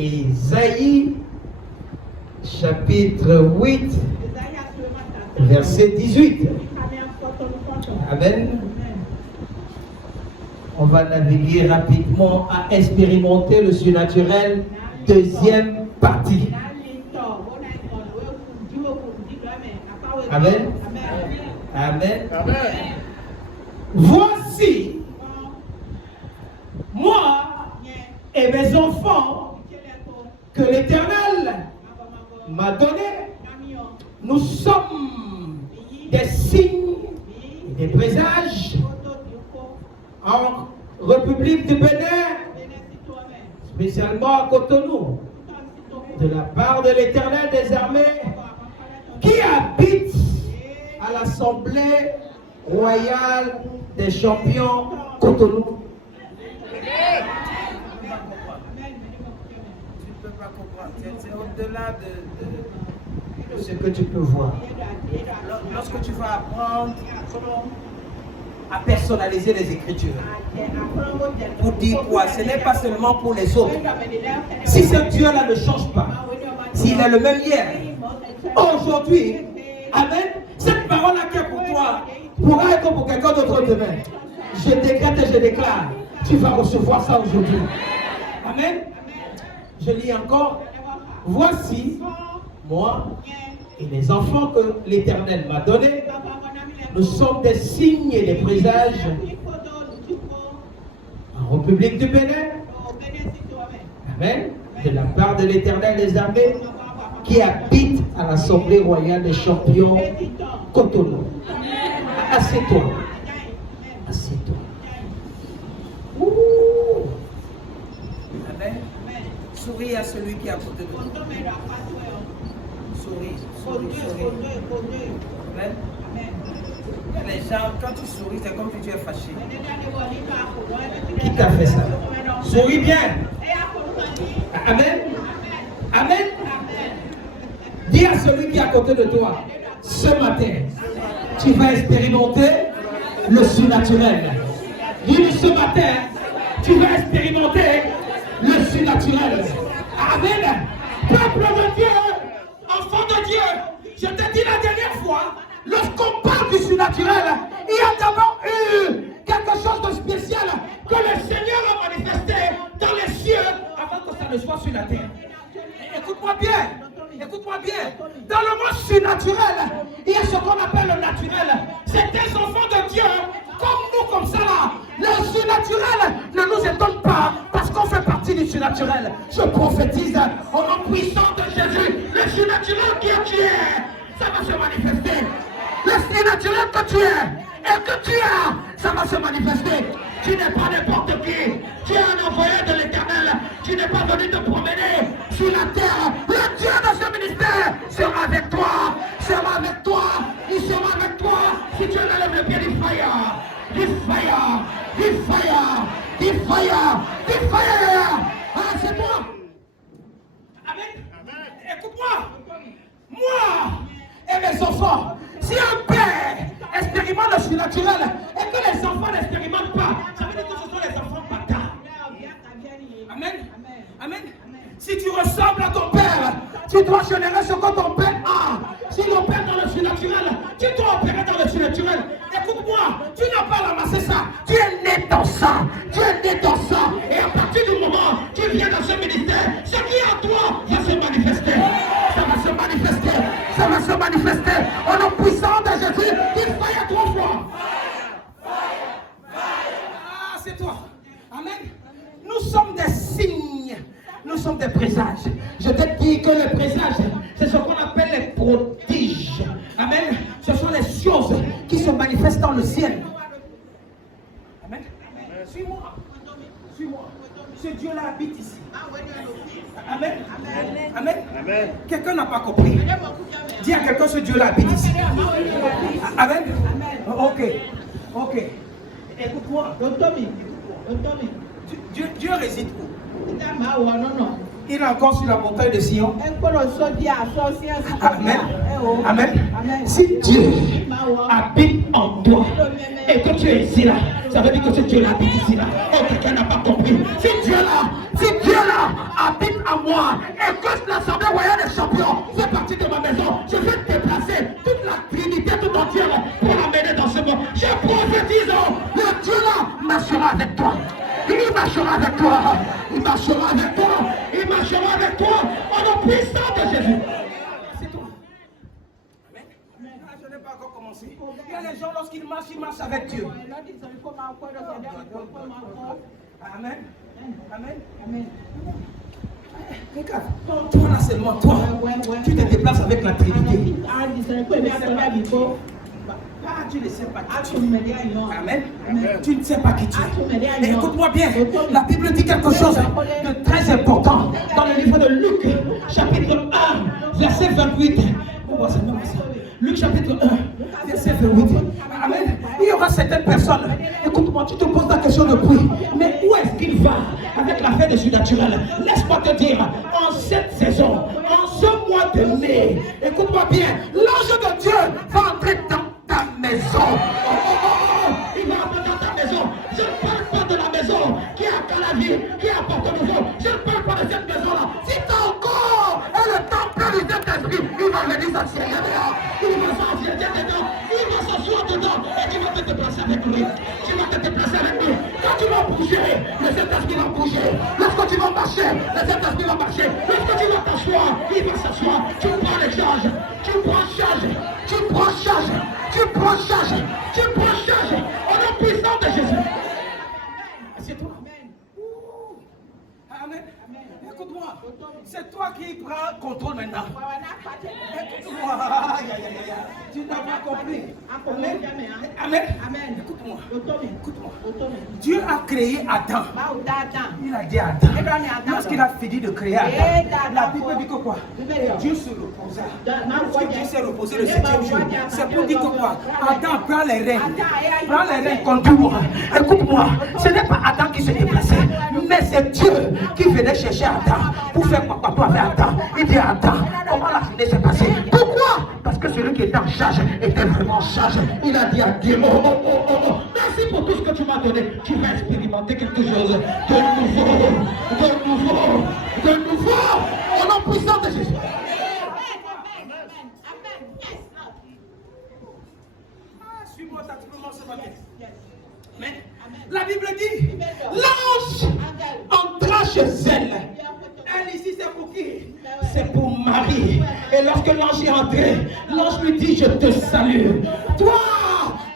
Ésaïe, chapitre 8, verset 18. Amen. On va naviguer rapidement à expérimenter le surnaturel, deuxième partie. Amen. Amen. Amen. Voici, moi et mes enfants que l'Éternel m'a donné, nous sommes des signes et des présages en République du Bénin, spécialement à Cotonou, de la part de l'Éternel des armées, qui habite à l'Assemblée royale des champions Cotonou. C'est au-delà de ce que tu peux voir. Lorsque tu vas apprendre à personnaliser les Écritures, pour dire quoi? Ce n'est pas seulement pour les autres. Si ce Dieu-là ne change pas, s'il est le même hier, aujourd'hui, amen, cette parole-là qui est pour toi pourra être pour quelqu'un d'autre demain. Je décrète et je déclare, tu vas recevoir ça aujourd'hui. Amen. Je lis encore. Voici, moi et les enfants que l'Éternel m'a donnés, nous sommes des signes et des présages en République du Bénin. Amen. De la part de l'Éternel des armées qui habite à l'Assemblée royale des champions Cotonou. Assieds-toi. Assieds-toi. Amen. Souris à celui qui est à côté de toi. Souris. Amen. Les gens, quand tu souris, c'est comme si tu es fâché. Qui t'a fait ça? Souris bien. Amen. Amen. Dis à celui qui est à côté de toi, ce matin, tu vas expérimenter le surnaturel. Dis-lui ce matin, tu vas expérimenter le surnaturel. Amen. Peuple de Dieu, enfant de Dieu, je t'ai dit la dernière fois, lorsqu'on parle du surnaturel, il y a d'abord eu quelque chose de spécial que le Seigneur a manifesté dans les cieux avant que ça ne soit sur la terre. Écoute-moi bien. Écoute-moi bien, dans le monde surnaturel, il y a ce qu'on appelle le naturel. C'est des enfants de Dieu, comme nous, comme ça là. Le surnaturel ne nous étonne pas, parce qu'on fait partie du surnaturel. Je prophétise au nom puissant de Jésus, le surnaturel qui est tu es, ça va se manifester. Le surnaturel que tu es et que tu as, ça va se manifester. Tu n'es pas n'importe qui. Tu es un envoyé de l'Éternel. Tu n'es pas venu te promener sur la terre. Le Dieu de ce ministère sera avec toi. Sera avec toi. Il sera avec toi. Si tu lèves le pied du fire. Du fire. Du fire. Du fire. Du fire. Ah, c'est moi. Amen. Écoute-moi. Moi et mes enfants. Si un père expérimente le surnaturel et que les enfants n'expérimentent pas, ça veut dire que ce sont les enfants bâtards. Amen. Amen. Si tu ressembles à ton père, tu dois générer ce que ton père a. Si ton père dans le surnaturel, tu dois opérer dans le surnaturel. Écoute-moi, tu n'as pas ramassé ça. Tu es né dans ça. Tu es né dans ça. Et à partir du moment où tu viens dans ce ministère, ce qui est en toi va se manifester. Ça va se manifester. Ça va se manifester. Au nom puissant de Jésus, il faille 3 fois. Ah, c'est toi. Amen. Nous sommes des signes. Nous sommes des présages. Je t'ai dit que les présages, c'est ce qu'on appelle les prodiges. Amen. Ce sont les choses qui se manifestent dans le ciel. Amen. Suis-moi. Suis-moi. Ce Dieu-là habite ici. Amen. Amen. Amen. Quelqu'un n'a pas compris. Dis à quelqu'un, ce Dieu-là habite ici. Amen. Ok. Ok. Écoute-moi. Dieu réside où? Il est encore sur la montagne de Sion. Amen. Amen. Si Dieu habite en toi et que tu es ici là, ça veut dire que ce Dieu là habite ici là. Oh, quelqu'un n'a pas compris. Si Dieu là habite à moi et que l'Assemblée royale des champions fait partie de ma maison, je vais déplacer toute la Trinité tout entière pour l'amener dans ce monde. Je prophétise, le Dieu là marchera avec toi. Il marchera avec toi. Il marchera avec toi. Il marchera avec toi. Au nom puissant de Jésus. C'est toi. Amen. Je n'ai pas encore commencé. Il y a les gens, lorsqu'ils marchent, ils marchent avec Dieu. Amen. Amen. Amen. Regarde, toi là seulement, toi, tu te déplaces avec la Trinité. Tu ne sais pas qui tu es. Amen. Tu ne sais pas qui tu es. Et écoute-moi bien, la Bible dit quelque chose de très important dans le livre de Luc, chapitre 1, verset 28. Luc chapitre 1, verset 28. Amen. Il y aura certaines personnes. Écoute-moi, tu te poses la question de prix. Mais où est-ce qu'il va avec l'affaire de surnaturel? Laisse-moi te dire, en cette saison, en ce mois de mai, écoute-moi bien, l'ange de Dieu va entrer dans ta maison. Il va entrer dans ta maison. Je ne parle pas de la maison qui est à Calavier, qui est à Porto-Nouveau. Je ne parle pas de cette maison-là. Si tu as encore le temple du Saint-Esprit, il va venir s'asseoir dedans. Il va s'asseoir dedans. Il va s'asseoir dedans. Et tu vas te déplacer avec lui. Tu vas te déplacer avec lui. Quand tu vas bouger, le Saint-Esprit va bouger. Lorsque tu vas marcher, le Saint-Esprit va marcher. Lorsque tu vas t'asseoir, il va s'asseoir. Tu prends les charges. Tu prends charge. Tu prends charge. Tu prends charge. Tu prends charge. Au nom puissant de Jésus. Assieds-toi. Amen. Écoute-moi. C'est toi qui prends contrôle maintenant. Écoute-moi. Tu n'as pas compris. Amen. Amen. Écoute-moi. Écoute-moi. Dieu a créé Adam. Il a dit à Adam. Lorsqu'il a fini de créer Adam, la Bible dit que quoi? Dieu se reposa. Lorsque Dieu s'est reposé le 7e jour, c'est pour dire que quoi? Adam prend les rênes. Prends les rênes, conduis-moi. Écoute-moi. Ce n'est pas Adam qui se déplaçait, mais c'est Dieu qui venait chercher Adam pour faire quoi avec Adam. Il dit à Adam, comment la journée s'est passée? Pourquoi? Parce que celui qui était en charge était vraiment en charge. Il a dit à Dieu, merci pour tout ce que tu m'as donné. Tu vas expérimenter quelque chose de nouveau, au nom puissant de Jésus. Suis-moi, tu peux m'en ce matin. Mais la Bible dit, l'ange entra chez elle. Elle ici, c'est pour qui? C'est pour Marie. Et lorsque l'ange est entré, l'ange lui dit, je te salue. Toi,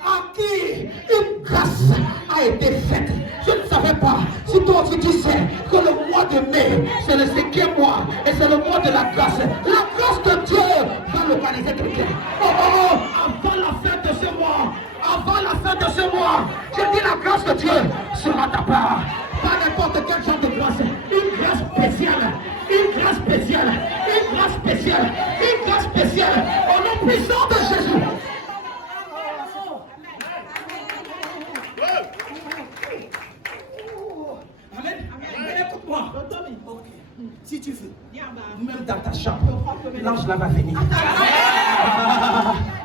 à qui une grâce a été faite. Je ne savais pas. Si toi aussi tu sais que le mois de mai, c'est le 5e mois. Et c'est le mois de la grâce. La grâce de Dieu va localiser quelqu'un. Avant la fin de ce mois. Avant la fin de ce mois, je dis la grâce de Dieu sera ta part. Pas n'importe quel genre de grâce. Une grâce spéciale. Une grâce spéciale. Une grâce spéciale. Une grâce spéciale. Au nom puissant de Jésus. Amen. Écoute-moi. Si tu veux, même dans ta chambre, l'ange là va venir.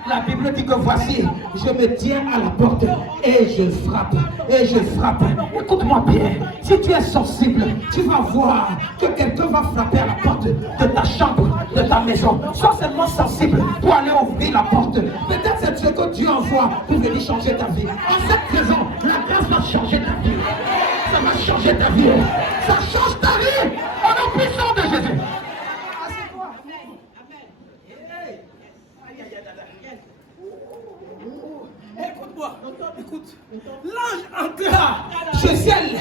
La Bible dit que voici, je me tiens à la porte et je frappe. Et je frappe. Écoute-moi bien. Si tu es sensible, tu vas voir que quelqu'un va frapper à la porte de ta chambre, de ta maison. Sois seulement sensible pour aller ouvrir la porte. Peut-être c'est ce que Dieu envoie pour venir changer ta vie. En cette raison, la grâce va changer ta vie. Ça va changer ta vie. Ça change ta vie. Au nom puissant de Jésus. Écoute-moi, écoute. L'ange entra chez elle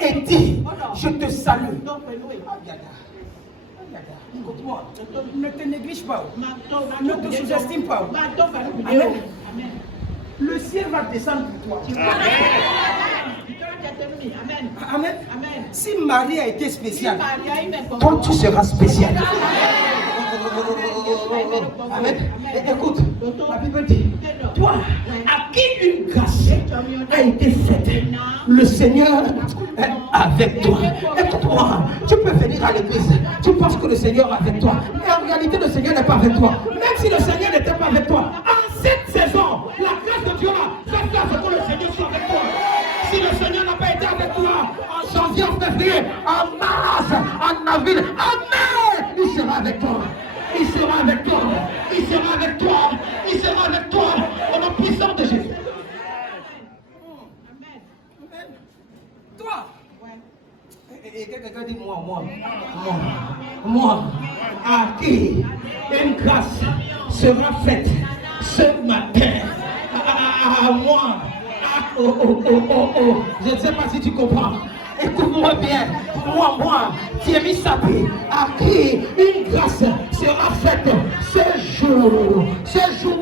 et dit, je te salue. Écoute-moi, ne te néglige pas. Ne te sous-estime pas. Amen. Le ciel va descendre pour toi. Amen. Amen. Si Marie a été spéciale, toi tu seras spécial. Amen. Écoute, la Bible dit, toi, à qui une grâce a été faite, le Seigneur est avec toi. Écoute-moi, tu peux venir à l'église, tu penses que le Seigneur est avec toi, mais en réalité le Seigneur n'est pas avec toi. Même si le Seigneur n'était pas avec toi, en cette saison, la grâce de Dieu va faire que le Seigneur soit avec toi. Si le Seigneur n'a pas été avec toi en janvier, en février, en mars, en Et quelqu'un dit moi, à qui une grâce sera faite ce matin, à moi, je ne sais pas si tu comprends. Écoute-moi bien, moi, Thierry Sapé, à qui une grâce sera faite ce jour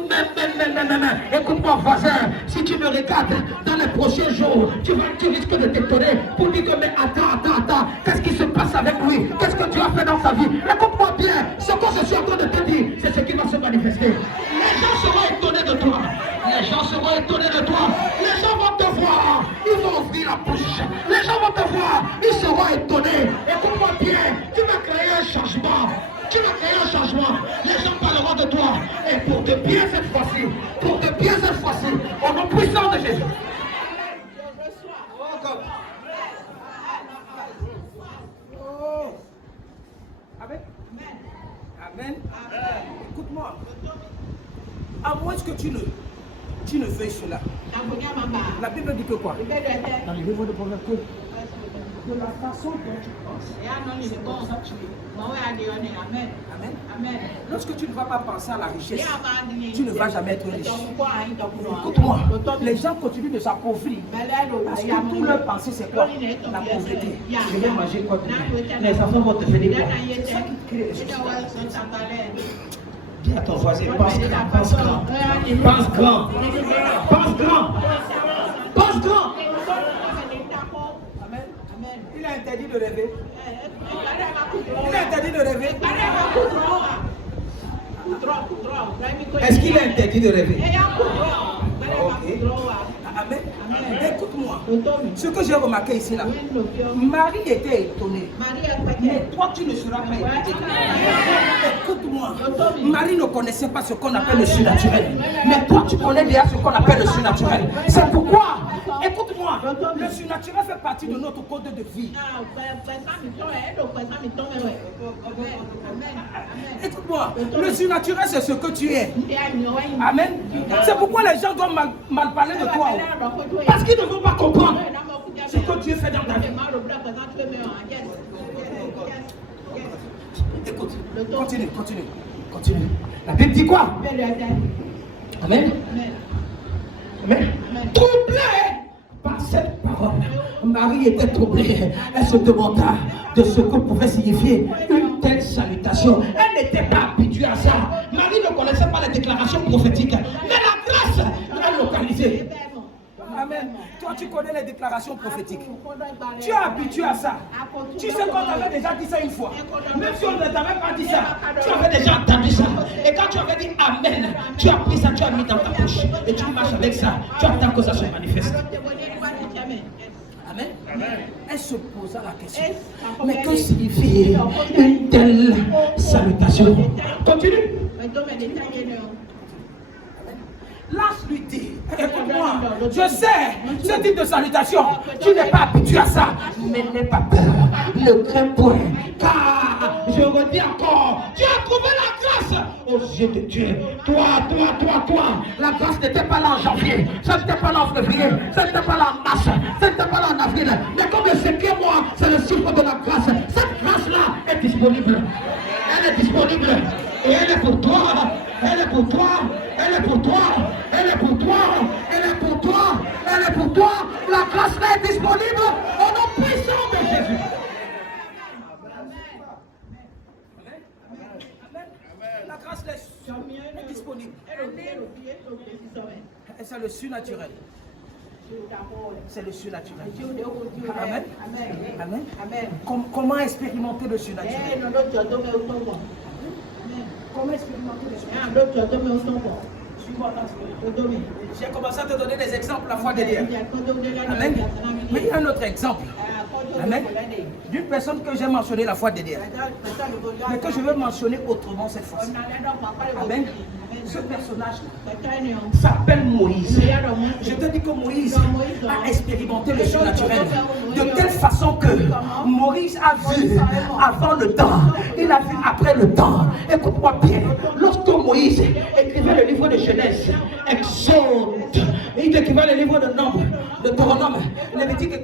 même. Écoute-moi, voisin, si tu me regardes dans les prochains jours, tu risques de t'étonner pour dire que, mais attends, qu'est-ce qui se passe avec lui? Qu'est-ce que tu as fait dans sa vie? Écoute-moi bien, ce que je suis en train de te dire, c'est ce qui va se manifester. Les gens seront étonnés de toi. Les gens seront étonnés de toi. Les gens vont te voir. Ils vont ouvrir la bouche. Les gens vont te voir. Ils seront étonnés. Écoute-moi bien. Tu vas créer un changement. Les gens parleront de toi. Et pour te bien cette fois-ci, au nom puissant de Jésus. Amen. Écoute-moi. À moins que tu ne veuilles cela. La Bible dit que quoi? Dans le livre de Proverbes, de la façon dont tu penses, c'est comme ça que tu es. Amen. Lorsque tu ne vas pas penser à la richesse, tu ne vas jamais être riche. Écoute-moi, les gens continuent de s'appauvrir parce que tout leur pensée c'est quoi? La pauvreté. Je vais manger quoi? Les enfants vont te venir quoi? C'est ça qui crée les choses. Dis à ton voisin, pense grand. Amen. Il a interdit de rêver. Est-ce qu'il est interdit de rêver? Okay. Amen. Écoute-moi. Ce que j'ai remarqué ici là, Marie était étonnée. Mais toi tu ne seras pas étonné. Écoute-moi. Marie ne connaissait pas ce qu'on appelle le surnaturel. Mais toi tu connais déjà ce qu'on appelle le surnaturel. C'est pourquoi, écoute-moi, le surnaturel fait partie de notre code de vie. Écoute-moi, le surnaturel c'est ce que tu es. Amen. C'est pourquoi les gens doivent mal parler de toi. Parce qu'ils ne vont pas comprendre ce que Dieu fait dans ta vie. Écoute, continue. La Bible dit quoi? Amen. Troublée par cette parole, Marie était troublée. Elle se demanda de ce que pouvait signifier une telle salutation. Elle n'était pas habituée à ça. Marie ne connaissait pas les déclarations prophétiques. Mais la grâce l'a localisée. Amen. Toi, tu connais les déclarations prophétiques. Tu es habitué à ça. Tu sais qu'on t'avait déjà dit ça une fois. Même si on ne t'avait pas dit ça, tu avais déjà entendu ça. Et quand tu avais dit Amen, tu as pris ça, tu as mis dans ta bouche. Et tu marches avec ça. Tu attends que ça se manifeste. Amen. Elle se posa la question. Mais que signifie une telle salutation? Continue. Lâche-lui dire, écoute-moi, je sais, ce type de salutation, tu n'es pas habitué à ça, mais n'aie pas peur, ne crains point, car, je redis encore, tu as trouvé la grâce aux yeux de Dieu. Toi, la grâce n'était pas là en janvier, ça n'était pas là en février, ça n'était pas là en mars, ça n'était pas là en avril, mais comme le 5e mois, c'est le chiffre de la grâce, cette grâce-là est disponible, et elle est pour toi, elle est pour toi. La grâce là est disponible au nom puissant de Jésus. La grâce là est disponible. Et c'est le surnaturel. C'est le surnaturel. Amen. Comment expérimenter le surnaturel? Comment expérimenter le surnaturel? J'ai commencé à te donner des exemples la fois dernière. Amen. Mais il y a un autre exemple. Amen. D'une personne que j'ai mentionnée la fois dernière. Mais que je veux mentionner autrement cette fois-ci. Amen. Ce personnage s'appelle Moïse. Je te dis que Moïse a expérimenté le surnaturel de telle façon que Moïse a vu avant le temps, il a vu après le temps. Écoute-moi bien, lorsque Moïse écrivait le livre de Genèse, Exode, il écrivait le livre de Nombre, de Deutéronome, Lévitique,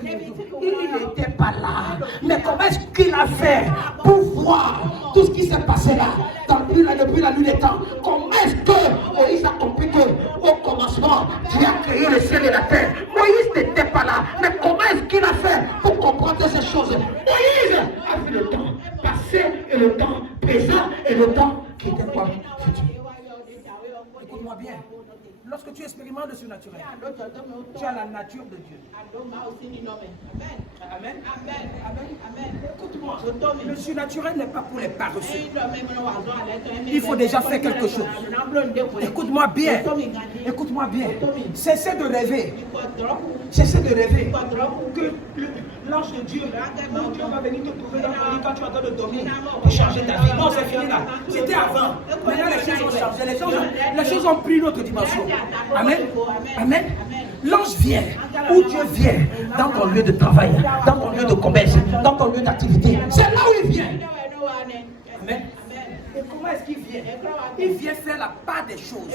Il n'était pas là. Mais comment est-ce qu'il a fait pour voir tout ce qui s'est passé là depuis la nuit des temps? Comment est-ce que Moïse a compris qu'au commencement, Dieu a créé le ciel et la terre? Moïse n'était pas là. Mais comment est-ce qu'il a fait pour comprendre ces choses? Moïse a vu le temps passé et le temps présent et le temps qui était quoi? Futur. Écoute-moi bien. Lorsque tu expérimentes le surnaturel, tu as la nature de Dieu. Amen. Amen. Écoute-moi, le surnaturel n'est pas pour les paresseux. Il faut déjà faire quelque chose. Écoute-moi bien. Écoute-moi bien. Cessez de rêver. Cessez de rêver que l'ange de Dieu, mon Dieu va venir te trouver dans le lit quand tu es en train de dormir pour changer ta vie. Non, c'est fini là. C'était avant. Maintenant, les choses ont changé. Les choses ont pris une autre dimension. Amen. Amen. L'ange vient, ou Dieu vient, dans ton lieu de travail, dans ton lieu de commerce, dans ton lieu d'activité. C'est là où il vient. Amen. Et comment est-ce qu'il vient? Il vient faire la part des choses.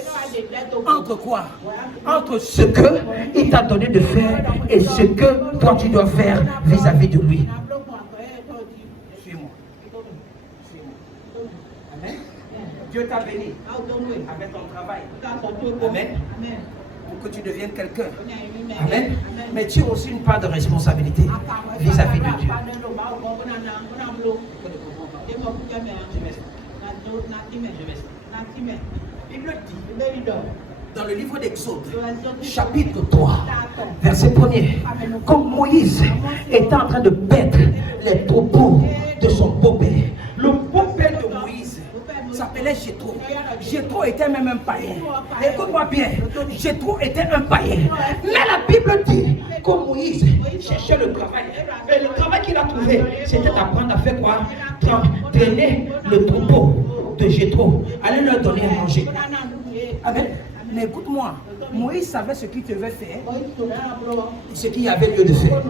Entre quoi? Entre ce que il t'a donné de faire et ce que toi tu dois faire vis-à-vis de lui. Suis-moi. Amen. Dieu t'a béni avec ton travail. Amen. Pour que tu deviennes quelqu'un. Amen. Mais tu as aussi une part de responsabilité vis-à-vis de Dieu. Bible dit dans le livre d'Exode, chapitre 3, verset 1er, comme Moïse était en train de paître les troupeaux de son beau-père. Le beau-père de Moïse s'appelait Jéthro. Jéthro était même un païen. Écoute-moi bien, Jéthro était un païen. Mais la Bible dit que Moïse cherchait le travail. Et le travail qu'il a trouvé, c'était d'apprendre à faire quoi? Traîner le troupeau de Jéthro. Allez leur donner à manger. Amen. Mais écoute-moi, Moïse savait ce qu'il devait faire et ce qu'il y avait lieu de faire.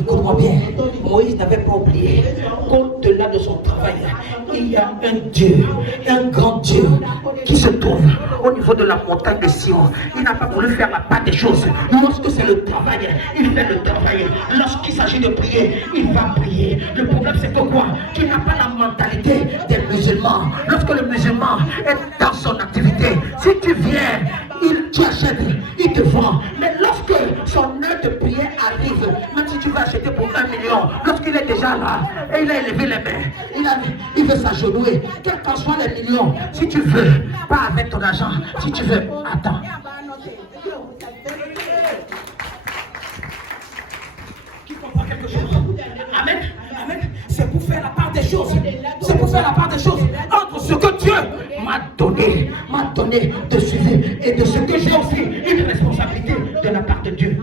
Écoute-moi bien, Moïse n'avait pas oublié qu'au-delà de son travail, il y a un Dieu, un grand Dieu qui se trouve au niveau de la montagne de Sion. Il n'a pas voulu faire la part des choses. Lorsque c'est le travail, il fait le travail. Lorsqu'il s'agit de prier, il va prier. Le problème c'est que quoi? Tu n'as pas la mentalité des musulmans. Lorsque le musulman est dans son activité, si tu viens, tu achètes, il te vend. Mais lorsque son heure de prière arrive, même si tu vas acheter pour 1 million, lorsqu'il est déjà là, et il a élevé les mains, il veut s'agenouiller, quels qu'en soient les millions, si tu veux, pas avec ton argent, si tu veux, attends. Qui comprend quelque chose? Amen. Amen. C'est pour faire la part des choses. C'est pour faire la part des choses entre ce que Dieu m'a donné de suivre et de ce que j'ai aussi une responsabilité de la part de Dieu.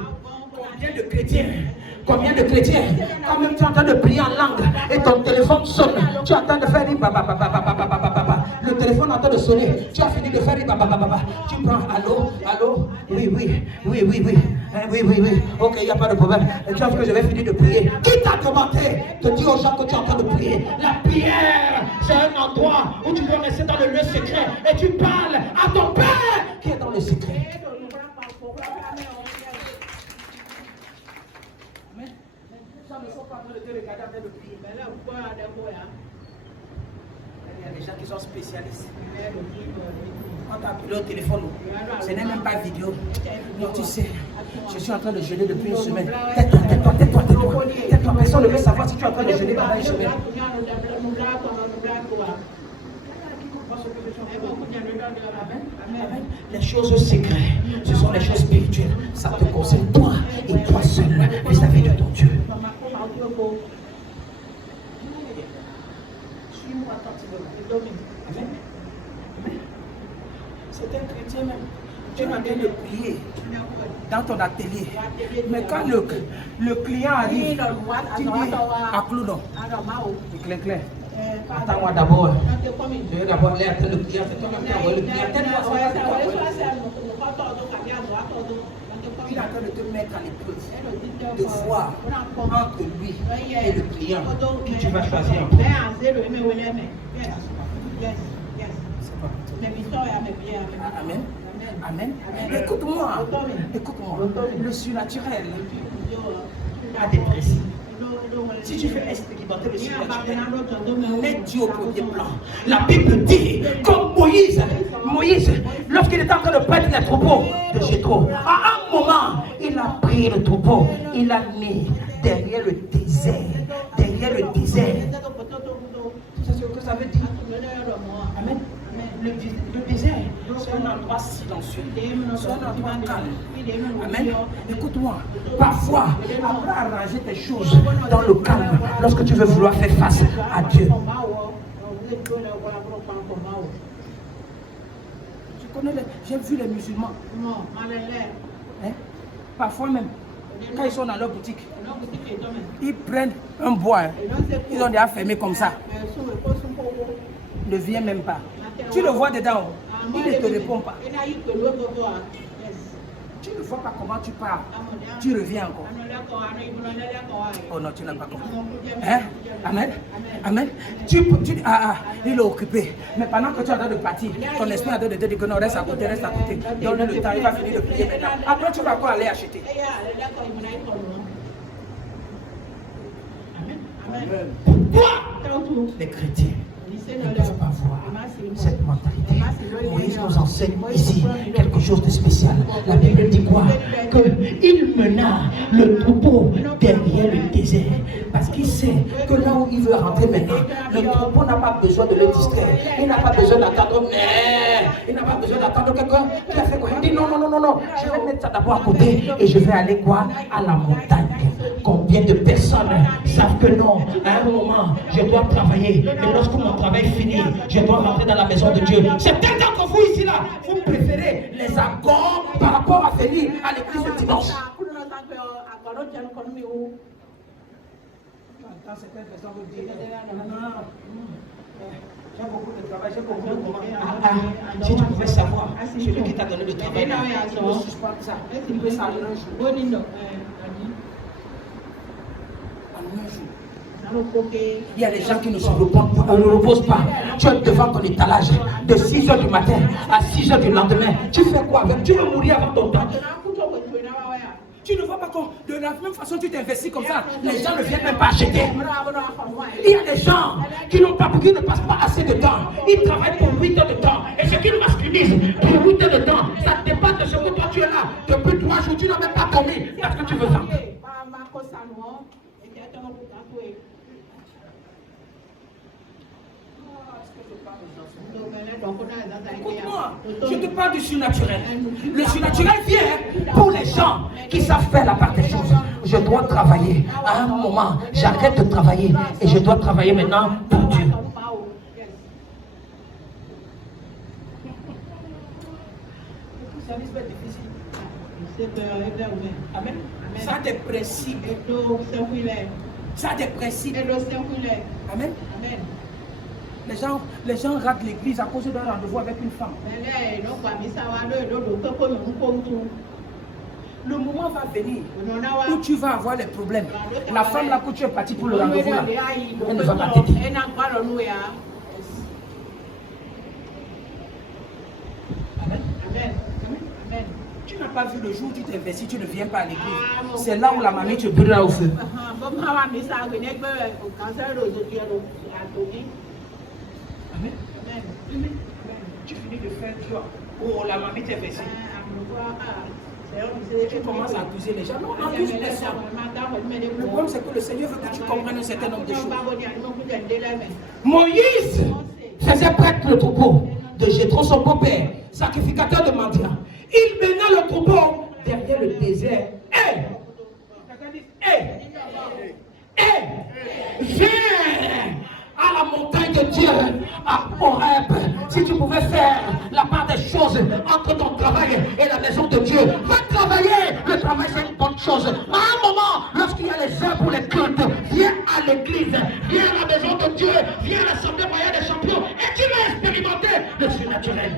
Combien de chrétiens, quand même tu es en train de prier en langue et ton téléphone sonne, tu es en train de faire le téléphone est en train de sonner, tu as fini de faire tu prends allô, oui, ok, il n'y a pas de problème, et tu as vu que je vais finir de prier. Qui t'a demandé de dire aux gens que tu es en train de prier? La prière, c'est un endroit où tu dois rester dans le lieu secret et tu parles à ton Père qui est dans le secret. Il y a des gens qui sont spécialistes. On t'a appelé au téléphone, ce n'est même pas vidéo. Non, tu sais, je suis en train de jeûner depuis une semaine. Tais-toi. Personne ne veut savoir si tu es en train de jeûner pendant une semaine. Les choses secrètes, ce sont les choses spirituelles. Ça te concerne toi et toi seul vis-à-vis de ton Dieu. Suis-moi attentivement. Amen. C'est un chrétien même. Tu es en train de prier dans ton atelier. Mais quand le client arrive, tu dis à Cloudon. Claire. Attends-moi d'abord. Je vais d'abord aller attendre le client. C'est toi qui as envoyé le client. Il est en train de te mettre à l'épreuve de voir entre lui et le client qui tu vas choisir en premier. Amen. Écoute-moi. Le surnaturel à des principes. Si tu veux expérimenter le surnaturel, mets Dieu au premier plan. La Bible dit, comme Moïse, lorsqu'il était en train de prendre les troupeaux de Jéthro, à un moment, il a pris le troupeau, il l'a mis derrière le désert. Derrière le désert. C'est ce que ça veut dire. Amen. Le désert, c'est un endroit silencieux, c'est un endroit calme. Amen. Écoute-moi, parfois, après arranger tes choses dans le calme, lorsque tu veux vouloir faire face à Dieu. J'ai vu les musulmans. Hein? Parfois même, quand ils sont dans leur boutique, ils prennent un bois, ils ont déjà fermé comme ça. Ne viens même pas. Tu le vois dedans, il ne te répond pas. Tu ne vois pas comment tu pars. Tu reviens encore. Oh non, tu n'as pas compris. Hein? Amen. Amen. Il est occupé. Mais pendant que tu es en train de partir, ton esprit est en train de te dire que non, reste à côté, reste à côté. Donne-le le temps, il va finir de prier maintenant. Après, tu vas encore aller acheter. Amen. Pourquoi les chrétiens ne peuvent pas voir cette mentalité? Moïse nous enseigne ici quelque chose de spécial. La Bible dit quoi? Qu'il mena le troupeau derrière le désert. Parce qu'il sait que là où il veut rentrer maintenant, le troupeau n'a pas besoin de le distraire. Il n'a pas besoin d'attendre. Il n'a pas besoin d'attendre quelqu'un qui a fait quoi? Il dit non, non, non, non, non. Je vais mettre ça d'abord à côté et je vais aller quoi? À la montagne. Combien de personnes savent que non, à un moment, je dois travailler. Et lorsque mon travail finit, je dois rentrer dans la maison de Dieu. Certains d'entre vous ici, là, vous préférez les accords par rapport à venir à l'église de dimanche. Certaines personnes vous disent, j'ai beaucoup de travail, j'ai beaucoup de commandes. Si tu pouvais savoir, celui qui t'a donné le travail, tu ne suspends ça. Il peut s'arrêter un jour. Il y a des gens qui ne se reposent pas. Tu es devant ton étalage de 6h du matin à 6h du lendemain. Tu fais quoi avec? Tu veux mourir avant ton temps. Tu ne vois pas que de la même façon tu t'investis comme ça, les gens ne viennent même pas acheter. Il y a des gens qui ne passent pas assez de temps. Ils travaillent pour 8 heures de temps. Et ce qu'ils masculisent pour 8 heures de temps, ça dépend de ce que toi tu es là. Depuis 3 jours, tu n'as même pas commis parce que tu veux vendre. Écoute-moi, je te parle du surnaturel. Le surnaturel vient pour les gens qui savent faire la part des choses. Je dois travailler. À un moment, j'arrête de travailler et je dois travailler maintenant pour Dieu. Amen. Ça a des principes. Ça a des principes. Amen. Amen. Les gens ratent l'église à cause d'un rendez-vous avec une femme. Le moment va venir où tu vas avoir les problèmes. La femme là que tu es parti pour le rendez-vous là, elle ne va pas t'aider. Amen. Amen. Tu n'as pas vu le jour où tu t'investis, tu ne viens pas à l'église. C'est là où la mamie te brûlera au feu. Amen. Amen. Tu finis de faire toi. Oh, la mamie t'investit. Tu commences à accuser les gens. Non, accuse personne. Le problème, c'est que le Seigneur veut que tu comprennes un certain nombre de choses. Moïse faisait prêtre le troupeau de Jéthro, son beau-père, sacrificateur de mendiants. Il mena le troupeau derrière le désert. Viens à la montagne de Dieu, à Horeb. Si tu pouvais faire la part des choses entre ton travail et la maison de Dieu, va travailler. Le travail, c'est une bonne chose. Mais à un moment, lorsqu'il y a les heures pour les cultes, viens à l'église, viens à la maison de Dieu, viens à l'Assemblée royale des champions et tu vas expérimenter le surnaturel.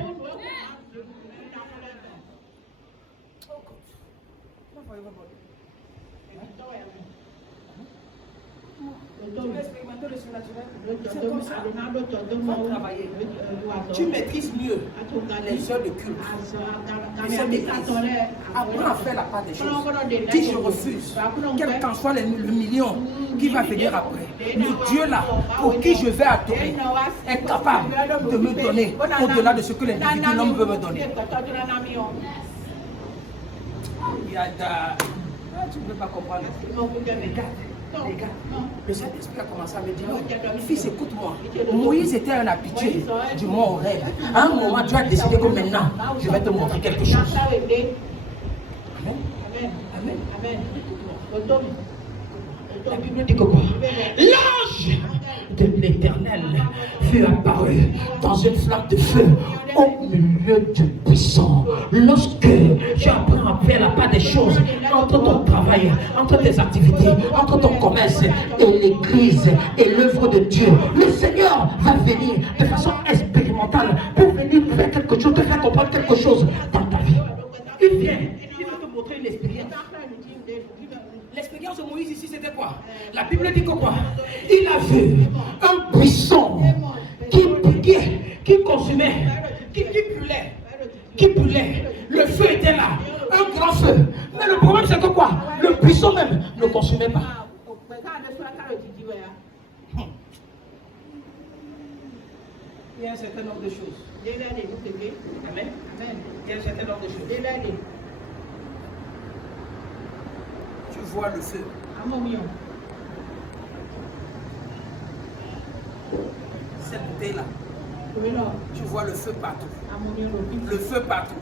Tu vas expérimenter J'adore le surnaturel. C'est comme ça. Va travailler. Tu maîtrises mieux les heures de culte, les heures d'église. Apprends à faire la part des choses. Dis je refuse. Quel qu'en soit le million qui va venir après. Le Dieu là, pour qui je vais adorer, est capable de me donner au-delà de ce que l'individu l'homme veut me donner. Tu ne peux pas comprendre. Regarde, le Saint-Esprit a commencé à me dire, fils, écoute-moi. Moïse était un habitué du mont Horeb. À un moment, tu as décidé que maintenant, je vais te montrer quelque chose. Amen. Amen. La Bible dit que quoi? L'ange de l'Éternel fut apparu dans une flamme de feu au milieu du buisson. Lorsque tu apprends à faire la part des choses entre ton travail, entre tes activités, entre ton commerce et l'église et l'œuvre de Dieu, le Seigneur va venir de façon expérimentale pour venir faire quelque chose, te faire comprendre quelque chose dans ta vie. Il vient, il va te montrer une expérience. L'expérience de Moïse ici, c'était quoi? La Bible dit que quoi? Il a vu un buisson qui consumait, qui brûlait. Le feu était là, un grand feu. Mais le problème, c'est que quoi? Le buisson même ne consumait pas. Il y a un certain nombre de choses. Amen. Il y a un certain nombre de choses. Tu vois le feu. Cette bouteille-là. Tu vois le feu partout. Le feu partout.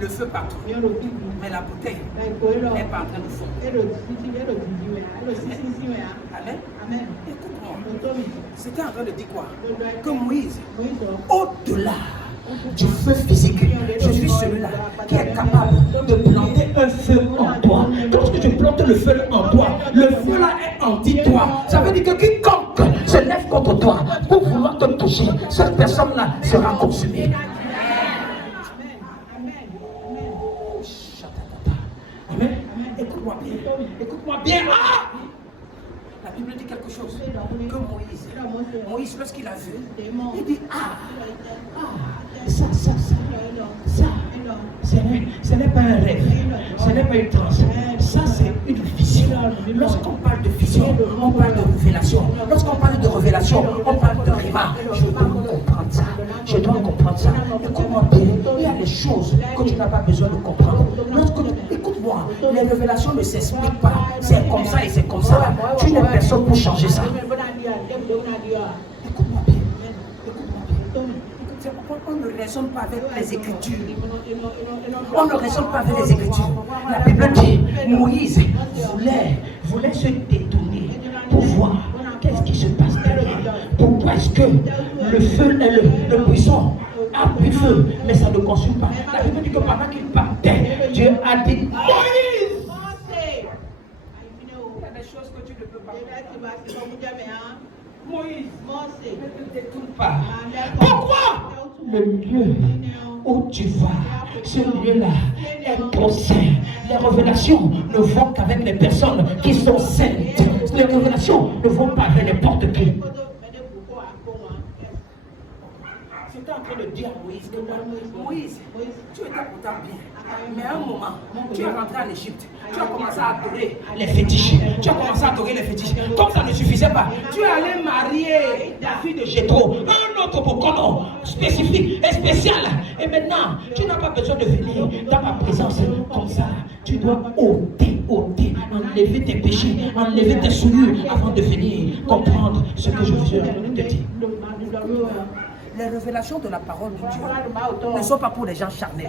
Le feu partout. Mais la bouteille n'est pas en train de fondre. Amen. Écoute-moi. C'était en train de dire quoi? Que Moïse, au-delà du feu physique, je suis celui-là qui est capable de planter un feu en toi. Lorsque tu plantes le feu en toi, le feu là est anti-toi. Ça veut dire que quiconque se lève contre toi pour vouloir te toucher, cette personne-là sera consumée. Amen. Écoute-moi bien. Ah! La Bible dit quelque chose. Que Moïse, lorsqu'il a vu, il dit ça, ce n'est pas un rêve, ce n'est pas une transe, ça c'est une vision. Lorsqu'on parle de vision, on parle de révélation. Lorsqu'on parle de révélation, on parle de rima. Je dois comprendre ça. Écoute-moi bien, il y a des choses que tu n'as pas besoin de comprendre. Écoute-moi, les révélations ne s'expliquent pas. C'est comme ça et c'est comme ça. Tu n'es personne pour changer ça. Écoute-moi bien. On ne raisonne pas avec les Écritures. La Bible dit, Moïse voulait se détourner pour voir qu'est-ce qui se passe derrière. Pourquoi est-ce que le feu, le buisson a pris feu, mais ça ne consume pas. La Bible dit que pendant qu'il partait, Dieu a dit, Moïse! Il y a des choses que tu ne peux pas faire. Moïse, ne te détourne pas. Pourquoi? Le lieu où tu vas, ce lieu-là est trop saint. Les révélations ne vont qu'avec les personnes qui sont saintes. Les révélations ne vont pas avec n'importe qui. J'étais en train de dire à Moïse que Moïse, tu étais pourtant bien. Mais à un moment, tu es rentré en Égypte. Tu as commencé à adorer les fétiches. Comme ça ne suffisait pas, tu es allé marier la fille de Jéthro, un autre Bokono spécifique et spécial. Et maintenant, tu n'as pas besoin de venir dans ma présence comme ça. Tu dois ôter, enlever tes péchés, enlever tes souillures avant de venir comprendre ce que je veux te dire. Les révélations de la parole de Dieu ne sont pas pour les gens charnels.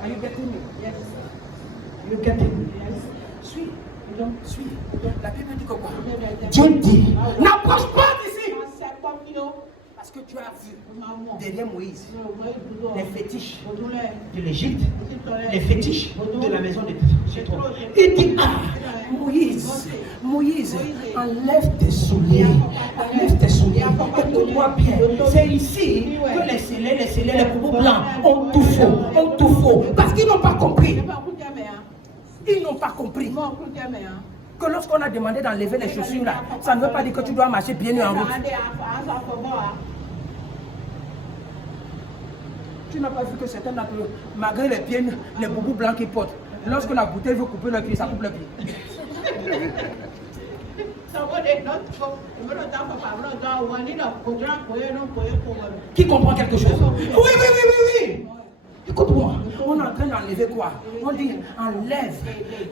Are you getting me? Yes. You getting me? Yes. Suis. La Bible dit que quoi? Dieu dit, n'approche pas d'ici. Parce que tu as vu derrière Moïse les fétiches de l'Égypte, les fétiches de la maison de Jéthro. Il dit, Moïse, enlève tes souliers. Écoute-moi bien, c'est ici que les scellés, les poupons blancs ont tout faux. Parce qu'ils n'ont pas compris. que lorsqu'on a demandé d'enlever les chaussures là, ça ne veut pas dire que tu dois marcher pieds nus en route. Tu n'as pas vu que certains d'entre eux, malgré les pieds, les boubous blancs qu'ils portent, lorsque la bouteille veut couper le pied, ça coupe le pied. Qui comprend quelque chose? Oui. Écoute-moi, on est en train d'enlever quoi? On dit enlève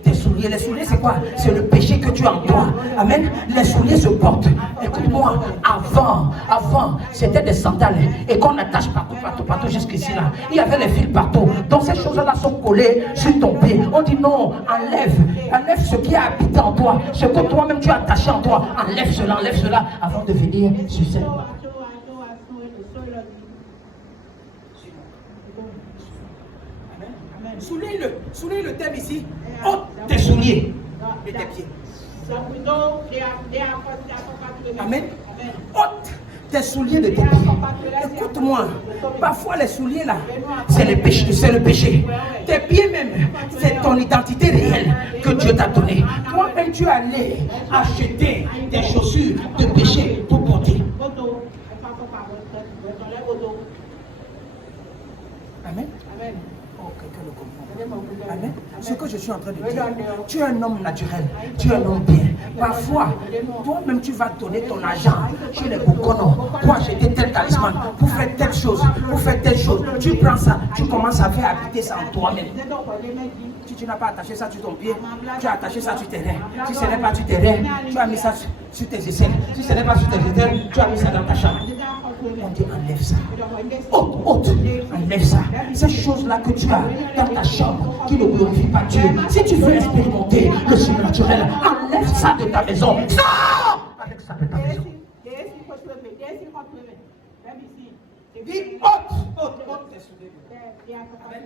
tes souliers. Les souliers c'est quoi? C'est le péché que tu as en toi. Amen. Les souliers se portent. Écoute-moi, avant, c'était des sandales et qu'on attache partout jusqu'ici là. Il y avait les fils partout. Donc ces choses-là sont collées sur ton pied. On dit non, enlève ce qui a habité en toi, ce que toi-même tu as attaché en toi. Enlève cela avant de venir sur scène. Souligne le thème ici. Ôte tes souliers et tes pieds. Amen. Ôte tes souliers de tes pieds. Écoute-moi. Parfois les souliers là, c'est le péché. Tes pieds même, c'est ton identité réelle que Dieu t'a donnée. Toi-même tu es allé acheter des chaussures de péché pour porter. Amen. Amen. Ce que je suis en train de dire, tu es un homme naturel, tu es un homme bien. Parfois, toi-même tu vas donner ton argent chez les bouconons pour acheter tel talisman, pour faire telle chose, Tu prends ça, tu commences à faire habiter ça en toi-même. Si tu n'as pas attaché ça sur ton pied, tu as attaché ça sur tes reins. Si ce n'est pas sur tes reins, tu as mis ça sur tes aisselles. Si ce n'est pas sur tes aisselles, tu as mis ça dans ta chambre. On dit enlève ça. Ôte, enlève ça. Ces choses-là que tu as dans ta chambre qui ne glorifient pas Dieu. Si tu veux expérimenter le surnaturel, enlève ça de ta maison. Non! Avec ça de ta maison. Dis ôte tes souliers. Amen.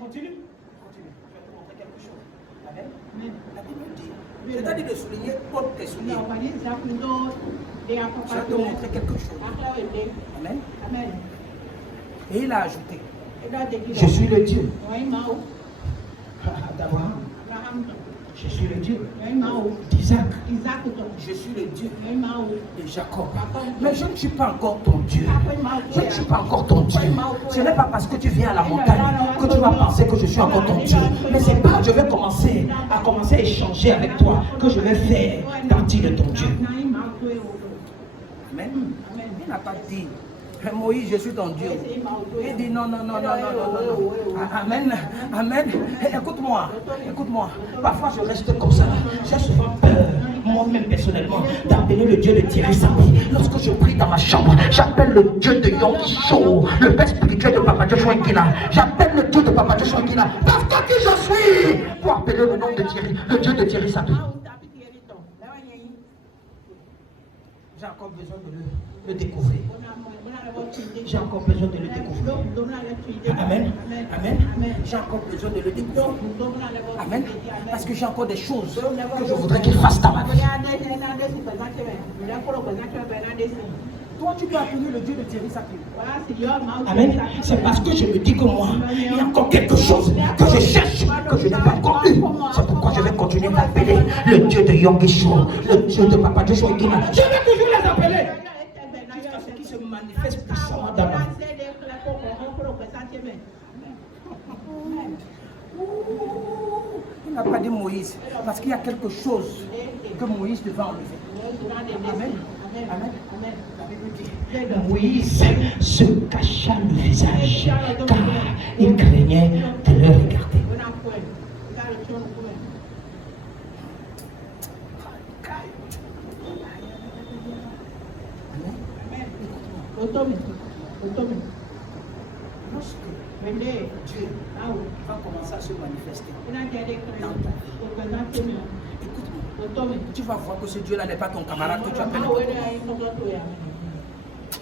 Continue. Je vais te montrer quelque chose. Amen. La Bible dit, je t'ai dit de souligner, ôte tes souliers. Je vais te montrer quelque chose. Amen. Et il a ajouté, je suis le Dieu d'Abraham. Je suis le Dieu d'Isaac. Je suis le Dieu de Jacob. Mais je ne suis pas encore ton Dieu. Je ne suis pas encore ton Dieu. Ce n'est pas parce que tu viens à la montagne que tu vas penser que je suis encore ton Dieu. Mais c'est pas, je vais commencer à échanger avec toi que je vais faire partie de ton Dieu. Amen. Il n'a pas dit, Moïse, je suis ton Dieu. Il dit non. Amen. Écoute-moi. Parfois je reste comme ça. J'ai souvent peur, moi-même personnellement, d'appeler le Dieu de Thierry Sapi. Lorsque je prie dans ma chambre, j'appelle le Dieu de Yom Show, le père spirituel de Papa Joshua Nkila. J'appelle le Dieu de Papa Joshua Nkila. Parce que qui je suis pour appeler le nom de Thierry, le Dieu de Thierry Sapi. J'ai encore besoin de le découvrir. J'ai encore besoin de le découvrir. Amen. J'ai encore besoin de le découvrir. Amen. Parce que j'ai encore des choses que je voudrais qu'il fasse dans ma vie. Toi, tu peux appeler le Dieu de Thierry Sapi. Amen. C'est parce que je me dis que moi, il y a encore quelque chose que je cherche, que je n'ai pas encore eu. C'est pourquoi je vais continuer à appeler le Dieu de Yom Yeshua, le Dieu de Papa Joshua Nkila. Je vais toujours les appeler. Jusqu'à ce qui se manifeste puissamment dans ma vie. Il n'a pas dit Moïse, parce qu'il y a quelque chose que Moïse devait enlever. Amen. Moïse se cacha le visage car il craignait de le regarder. Lorsque Dieu va commencer à se manifester dans ta vie, écoute-moi, tu vas voir que ce Dieu-là n'est pas ton camarade que tu appelles.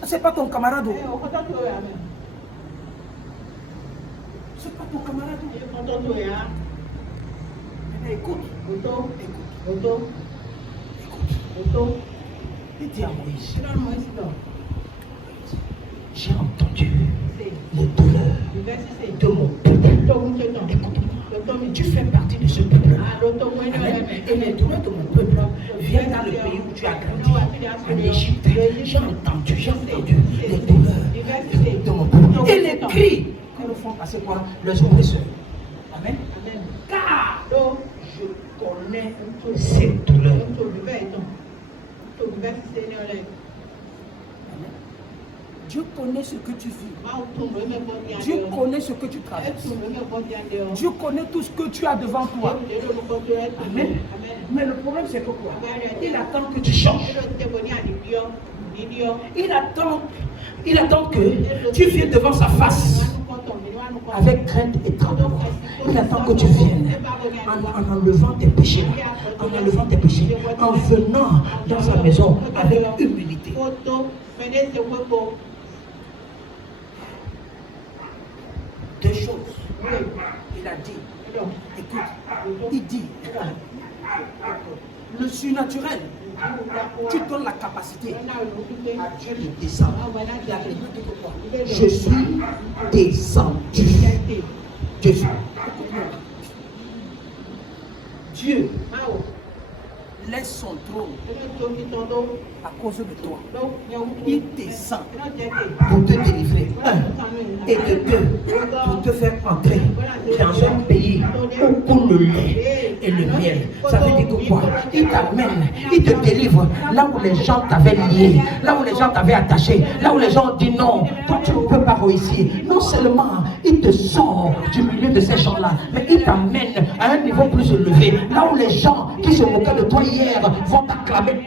C'est pas ton camarade. C'est pas ton camarade. Écoute. Et dis à Moïse, j'ai entendu les douleurs de mon peuple. Écoute-moi. Tu fais partie de ce peuple. Amen. Et les douleurs de mon peuple viennent dans le pays où tu as grandi, en Égypte. J'ai entendu les douleurs de mon peuple. Et les cris que nous font passer quoi? Leurs oppresseurs. Amen. Car je connais ces douleurs. Dieu connaît ce que tu vis. Dieu connaît ce que tu traverses. Dieu connaît tout ce que tu as devant toi. Amen. Mais le problème c'est que quoi? Il attend que tu changes. Il attend que tu viennes devant sa face avec crainte et tremblement. Il attend que tu viennes en enlevant tes péchés, en venant dans sa maison avec humilité. Deux choses. Il a dit, écoute, il dit, le surnaturel, tu donnes la capacité à Dieu de descendre. Je suis descendu. Dieu laisse son trône à cause de toi. Il descend pour te délivrer. Et de deux, pour te faire entrer dans un pays où coule le lait et le miel. Ça veut dire que quoi? Il t'amène, il te délivre là où les gens t'avaient lié, là où les gens t'avaient attaché, là où les gens ont dit non, toi tu ne peux pas réussir. Non seulement il te sort du milieu de ces gens-là, mais il t'amène à un niveau plus élevé, là où les gens qui se moquaient de toi hier vont t'acclamer.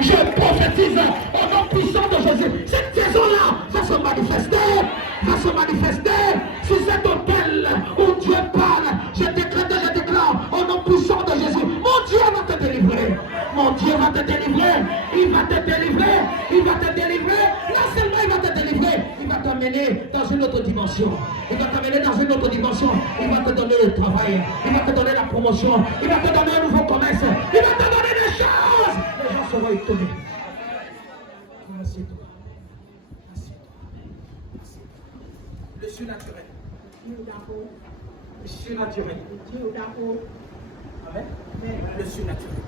Je prophétise au nom puissant de Jésus. Cette saison-là va se manifester sur cet hôtel où Dieu parle. Je déclare au nom puissant de Jésus. Mon Dieu va te délivrer. Mon Dieu va te délivrer. Il va te délivrer. Là seulement il va te délivrer. Il va t'amener dans une autre dimension. Il va te donner le travail. Il va te donner la promotion. Il va te donner un nouveau commerce. Il va te donner des choses. Les gens seront étonnés. Assieds-toi. Le surnaturel. Amen. Le surnaturel.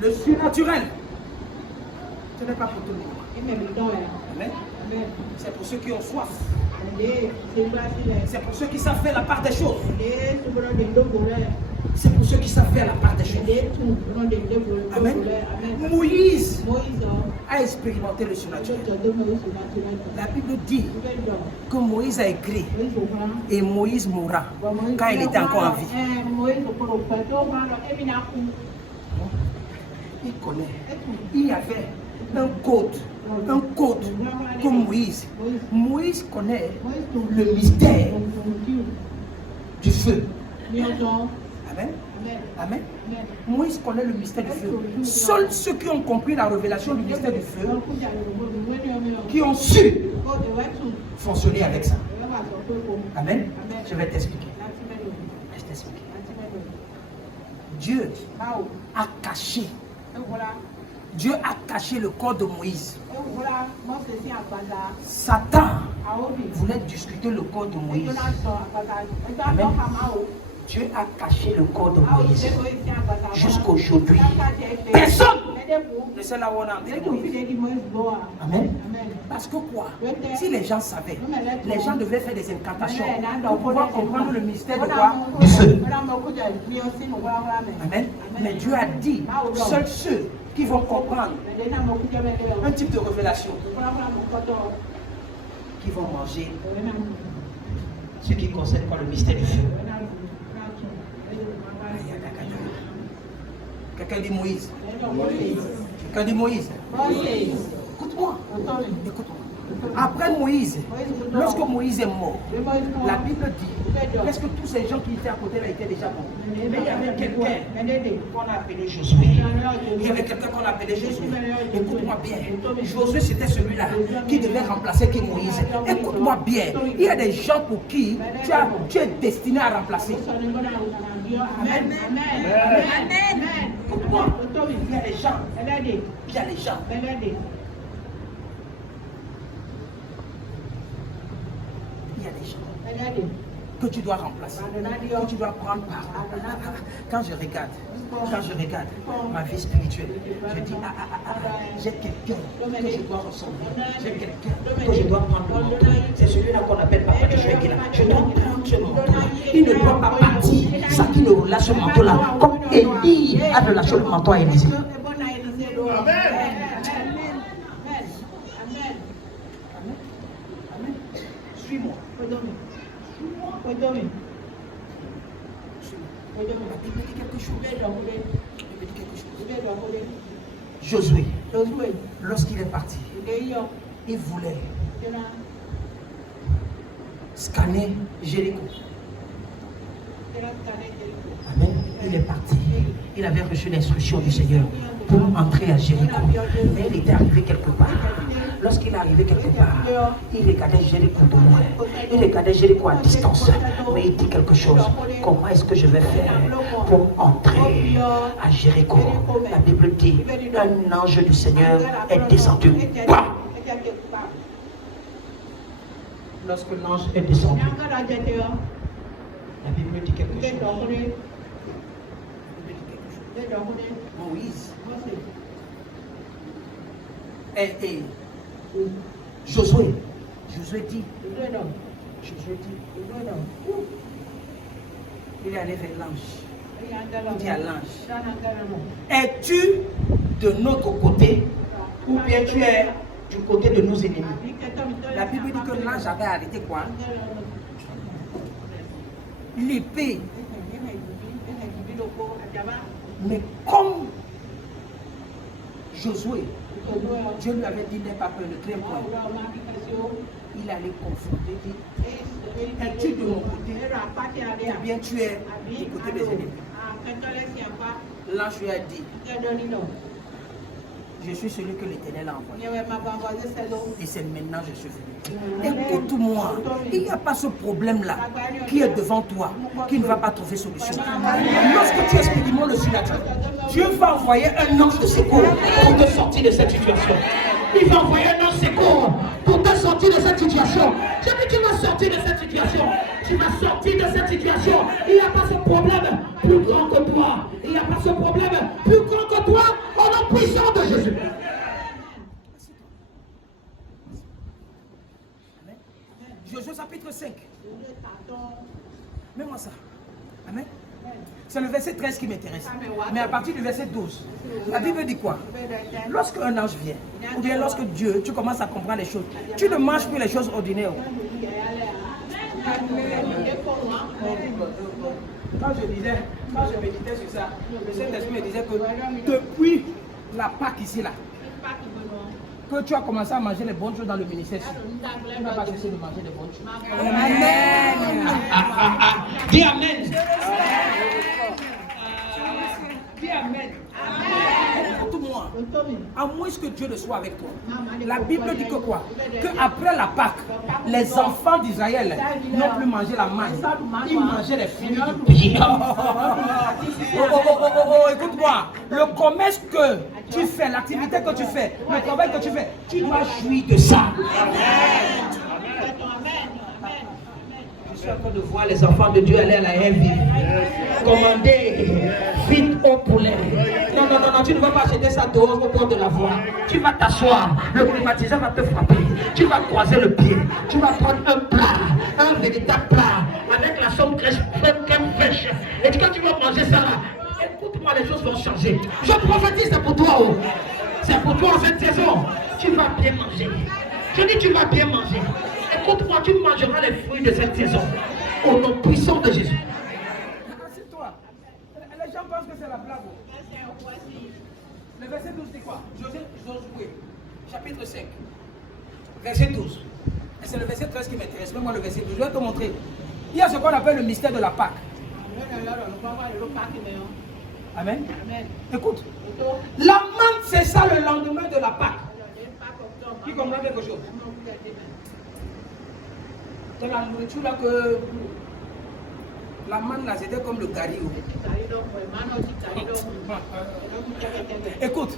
Le surnaturel. Ce n'est pas pour tout le monde. Amen. C'est pour ceux qui ont soif. C'est pour ceux qui savent faire la part des choses. C'est pour ceux qui savent faire la part des choses. Amen. Moïse a expérimenté le surnaturel. La Bible dit que Moïse a écrit et Moïse mourra quand il était encore en vie. Il connaît. Il y avait un code comme Moïse. Moïse connaît le mystère du feu. Amen. Amen. Moïse connaît le mystère du feu. Seuls ceux qui ont compris la révélation du mystère du feu, qui ont su fonctionner avec ça. Amen. Je vais t'expliquer. Dieu a caché. Dieu a caché le corps de Moïse. Satan voulait discuter le corps de Moïse. Amen. Dieu a caché le corps de Moïse jusqu'aujourd'hui. Personne ne sait là où on a enterré Moïse. Amen. Parce que quoi? Si les gens savaient, les gens devaient faire des incantations pour pouvoir comprendre le mystère de quoi? Du feu. Amen. Mais Dieu a dit, seuls ceux qui vont comprendre un type de révélation, qui vont manger ce qui concerne quoi? Le mystère du feu. Quelqu'un dit Moïse. Quelqu'un dit Moïse. Écoute-moi. Après Moïse, lorsque Moïse est mort, la Bible dit presque tous ces gens qui étaient à côté là étaient déjà morts. Mais il y avait quelqu'un qu'on a appelé Josué. Écoute-moi bien. Josué, c'était celui-là qui devait remplacer qui Moïse. Écoute-moi bien. Il y a des gens pour qui tu es destiné à remplacer. Amen. Écoute-moi. Il y a des gens. Il y a des gens que tu dois remplacer, que tu dois prendre part. Quand je regarde ma vie spirituelle, je dis, j'ai quelqu'un que je dois ressembler, j'ai quelqu'un que je dois prendre le manteau. C'est celui-là qu'on appelle Papa de Joël qui est là. Je dois prendre ce manteau-là. Il ne doit pas partir sans qu'il ne relâche ce manteau-là, comme Élie a relâché le manteau à Élisée. Suis-moi. Il me dit quelque chose. Josué, lorsqu'il est parti, il voulait scanner Jéricho. Amen. Il est parti. Il avait reçu l'instruction du Seigneur pour entrer à Jéricho. Mais il était arrivé quelque part. Lorsqu'il est arrivé quelque part, il regardait Jéricho de loin. Il regardait Jéricho à distance. Mais il dit quelque chose. Comment est-ce que je vais faire pour entrer à Jéricho? La Bible dit, un ange du Seigneur est descendu. Quoi? Lorsque l'ange est descendu, la Bible dit quelque chose. Moïse et Josué dit, il est allé vers l'ange. Il dit à l'ange, es-tu de notre côté ou bien tu es du côté de nos ennemis? La Bible dit que l'ange avait arrêté quoi? L'épée. Mais comme Josué, Dieu lui avait dit n'aie pas peur, ne crains point. Il allait confronter, dit, es-tu de mon côté ou bien tu es du côté des ennemis? L'ange lui a dit, je suis celui que l'Éternel a envoyé. Et c'est maintenant que je suis venu. Écoute-moi, il n'y a pas ce problème-là qui est devant toi, qui ne va pas trouver solution. Lorsque tu expérimentes le surnaturel, Dieu va envoyer un ange de secours pour te sortir de cette situation. Il va envoyer un ange de secours pour te sortir de cette situation. Je dis tu vas sortir de cette situation. Tu vas sortir de cette situation. Il n'y a pas ce problème plus grand que toi. Il n'y a pas ce problème plus grand que toi. Au nom puissant de Jésus. Josué chapitre 5. Mets-moi ça. Amen. C'est le verset 13 qui m'intéresse. Mais à partir du verset 12, la Bible dit quoi? Lorsque un ange vient, ou bien lorsque Dieu, tu commences à comprendre les choses, tu ne manges plus les choses ordinaires. Quand je méditais sur ça, le Saint-Esprit me disait que depuis la Pâque ici, là, que tu as commencé à manger les bonnes choses dans le ministère, tu n'as pas cessé de manger les bonnes choses. Amen. Dis Amen. Dis Amen. Écoute-moi. À moins que Dieu ne soit avec toi. La Bible dit que quoi? Qu'après la Pâque, les enfants d'Israël n'ont plus mangé la manne. Ils mangeaient les fruits du pays. Écoute-moi. Le commerce que tu fais, l'activité que tu fais, le travail que tu fais, tu dois jouir de ça. Je suis en train de voir les enfants de Dieu aller à la haie vive. Commander vite au poulet. Non, tu ne vas pas acheter ça dehors au bord de la voie. Tu vas t'asseoir, le climatiseur va te frapper. Tu vas croiser le pied. Tu vas prendre un plat, un véritable plat, avec la sauce crème fraîche. Et quand tu vas manger ça là, écoute-moi, les choses vont changer. Je prophétise, c'est pour toi. Oh. C'est pour toi en cette saison. Tu vas bien manger. Je dis, tu vas bien manger. Écoute-moi, tu mangeras les fruits de cette saison. Au nom puissant de Jésus. Assieds-toi. Les gens pensent que c'est la blague. Le verset 12 dit quoi? Josué, chapitre 5. Verset 12. Et c'est le verset 13 qui m'intéresse. Même moi, le verset 12. Je vais te montrer. Il y a ce qu'on appelle le mystère de la Pâque. Amen. Écoute. La manne, c'est ça le lendemain de la Pâque. Qui comprend quelque chose? C'est la nourriture là que la manne là, c'était comme le gari. Écoute,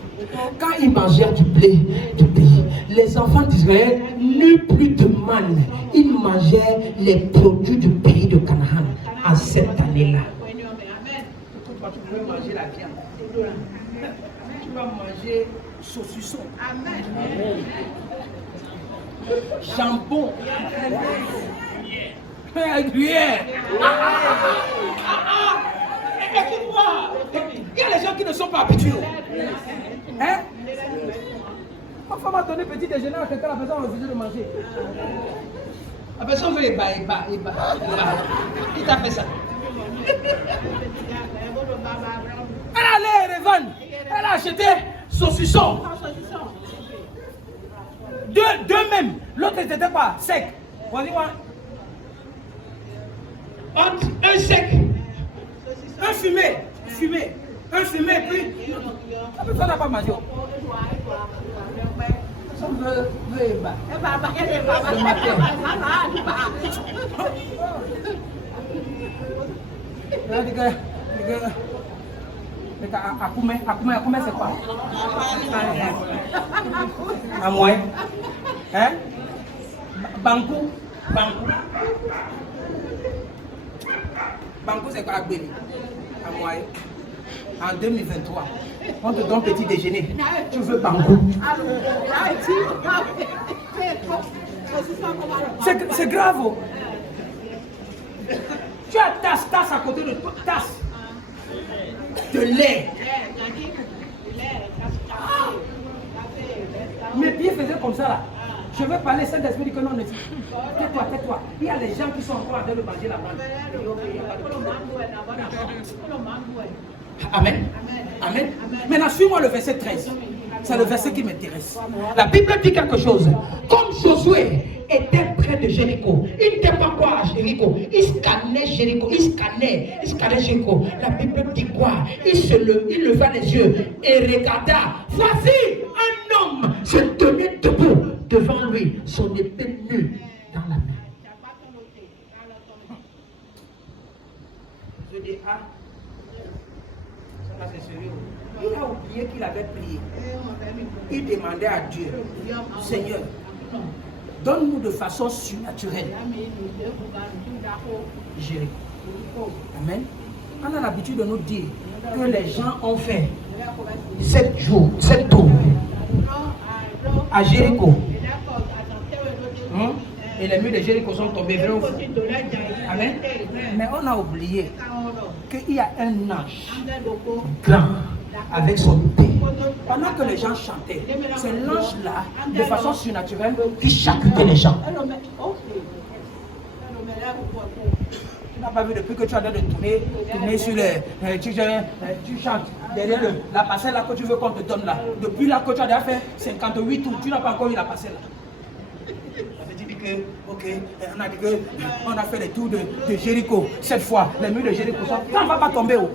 quand ils mangèrent du blé du pays, les enfants d'Israël n'eut plus de manne. Ils mangeaient les produits du pays de Canaan en cette année-là. Tu peux manger la viande. Tu vas manger saucisson. Amen. Jambon. Gruyère. Écoute-moi. Il y a les gens qui ne sont pas habitués. Hein? Ma femme a donné petit déjeuner à quelqu'un, la personne a refusé de manger. La personne veut il t'a fait ça. Elle allait revendre. Elle a acheté saucisson. Deux même. L'autre était pas sec. Voyez-moi. Un sec. Un fumé. Un fumé, puis. La personne n'a pas mangé. Le matin. Akoume, c'est quoi? À moi. Hein? Bankou, c'est quoi? Agbeli. À moi. En 2023, on te donne petit déjeuner. Tu veux bankou? C'est grave. Tu as tasse à côté de toi. Tasse de lait. Mes pieds faisaient comme ça là. Je veux parler, Saint-Esprit dit que non, ne tais-toi. Il y a les gens qui sont encore en train de manger la bande. Amen. Amen. Maintenant, suis-moi le verset 13. C'est le verset qui m'intéresse. La Bible dit quelque chose. Comme Josué était près de Jéricho, il n'était pas quoi à Jéricho. Il scannait Jéricho. La Bible dit quoi? Il leva les yeux et regarda. Voici un homme se tenait debout devant lui, son épée nue dans la main. Je dis, c'est sérieux. Il a oublié qu'il avait prié. Il demandait à Dieu, Seigneur, donne-nous de façon surnaturelle Jéricho. Amen. On a l'habitude de nous dire que les gens ont fait 7 tours à Jéricho. Et les murs de Jéricho sont tombés. Vrai ou faux? Amen. Mais on a oublié qu'il y a un ange Grand avec son épée. Pendant que les gens chantaient, c'est l'ange là, de façon surnaturelle, Qui chacutait les gens. Tu n'as pas vu depuis que tu as l'air de tourner sur les. Tu chantes derrière la parcelle là que tu veux qu'on te donne là. Depuis là que tu as déjà fait 58 tours, tu n'as pas encore eu la parcelle là. Tu dis que, ok, on a dit que on a fait les tours de Jéricho. Cette fois, les murs de Jéricho sont. Ça ne va pas tomber où?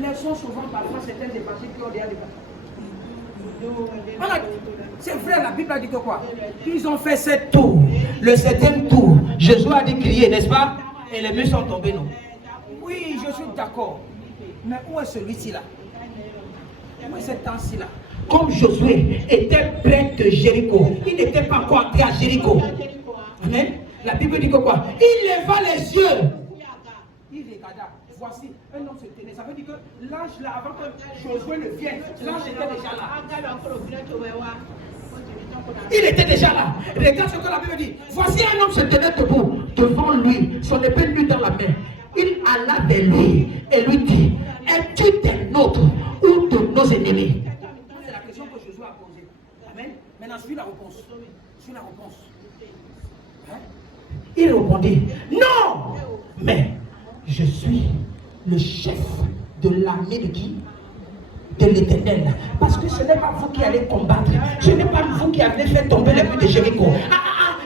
Laissons souvent parfois certaines évangiles qui ont déjà dépassé. C'est vrai, la Bible a dit que quoi? Ils ont fait 7 tours. Le 7e tour, Jésus a dit crier, n'est-ce pas? Et les murs sont tombés, non? Oui, je suis d'accord. Mais où est celui-ci là? Où est cet temps-ci là? Comme Josué était près de Jéricho, il n'était pas encore entré à Jéricho. Amen. La Bible dit que quoi? Il leva les yeux. Il regarda. Voici, un homme se tenait. Ça veut dire que l'ange là, avant que Josué ne vienne, l'ange était déjà là. Il était déjà là. Regarde ce que la Bible dit. Voici un homme se tenait debout devant lui, son épée nue dans la main. Il alla vers lui et lui dit, es-tu des nôtres ou de nos ennemis? C'est la question que Josué a posée. Amen. Maintenant, suis la réponse. Suis la réponse. Hein? Il répondit, non, mais je suis le chef de l'armée de qui? De l'Éternel. Parce que ce n'est pas vous qui allez combattre. Ce n'est pas vous qui avez fait tomber les murs de Jéricho.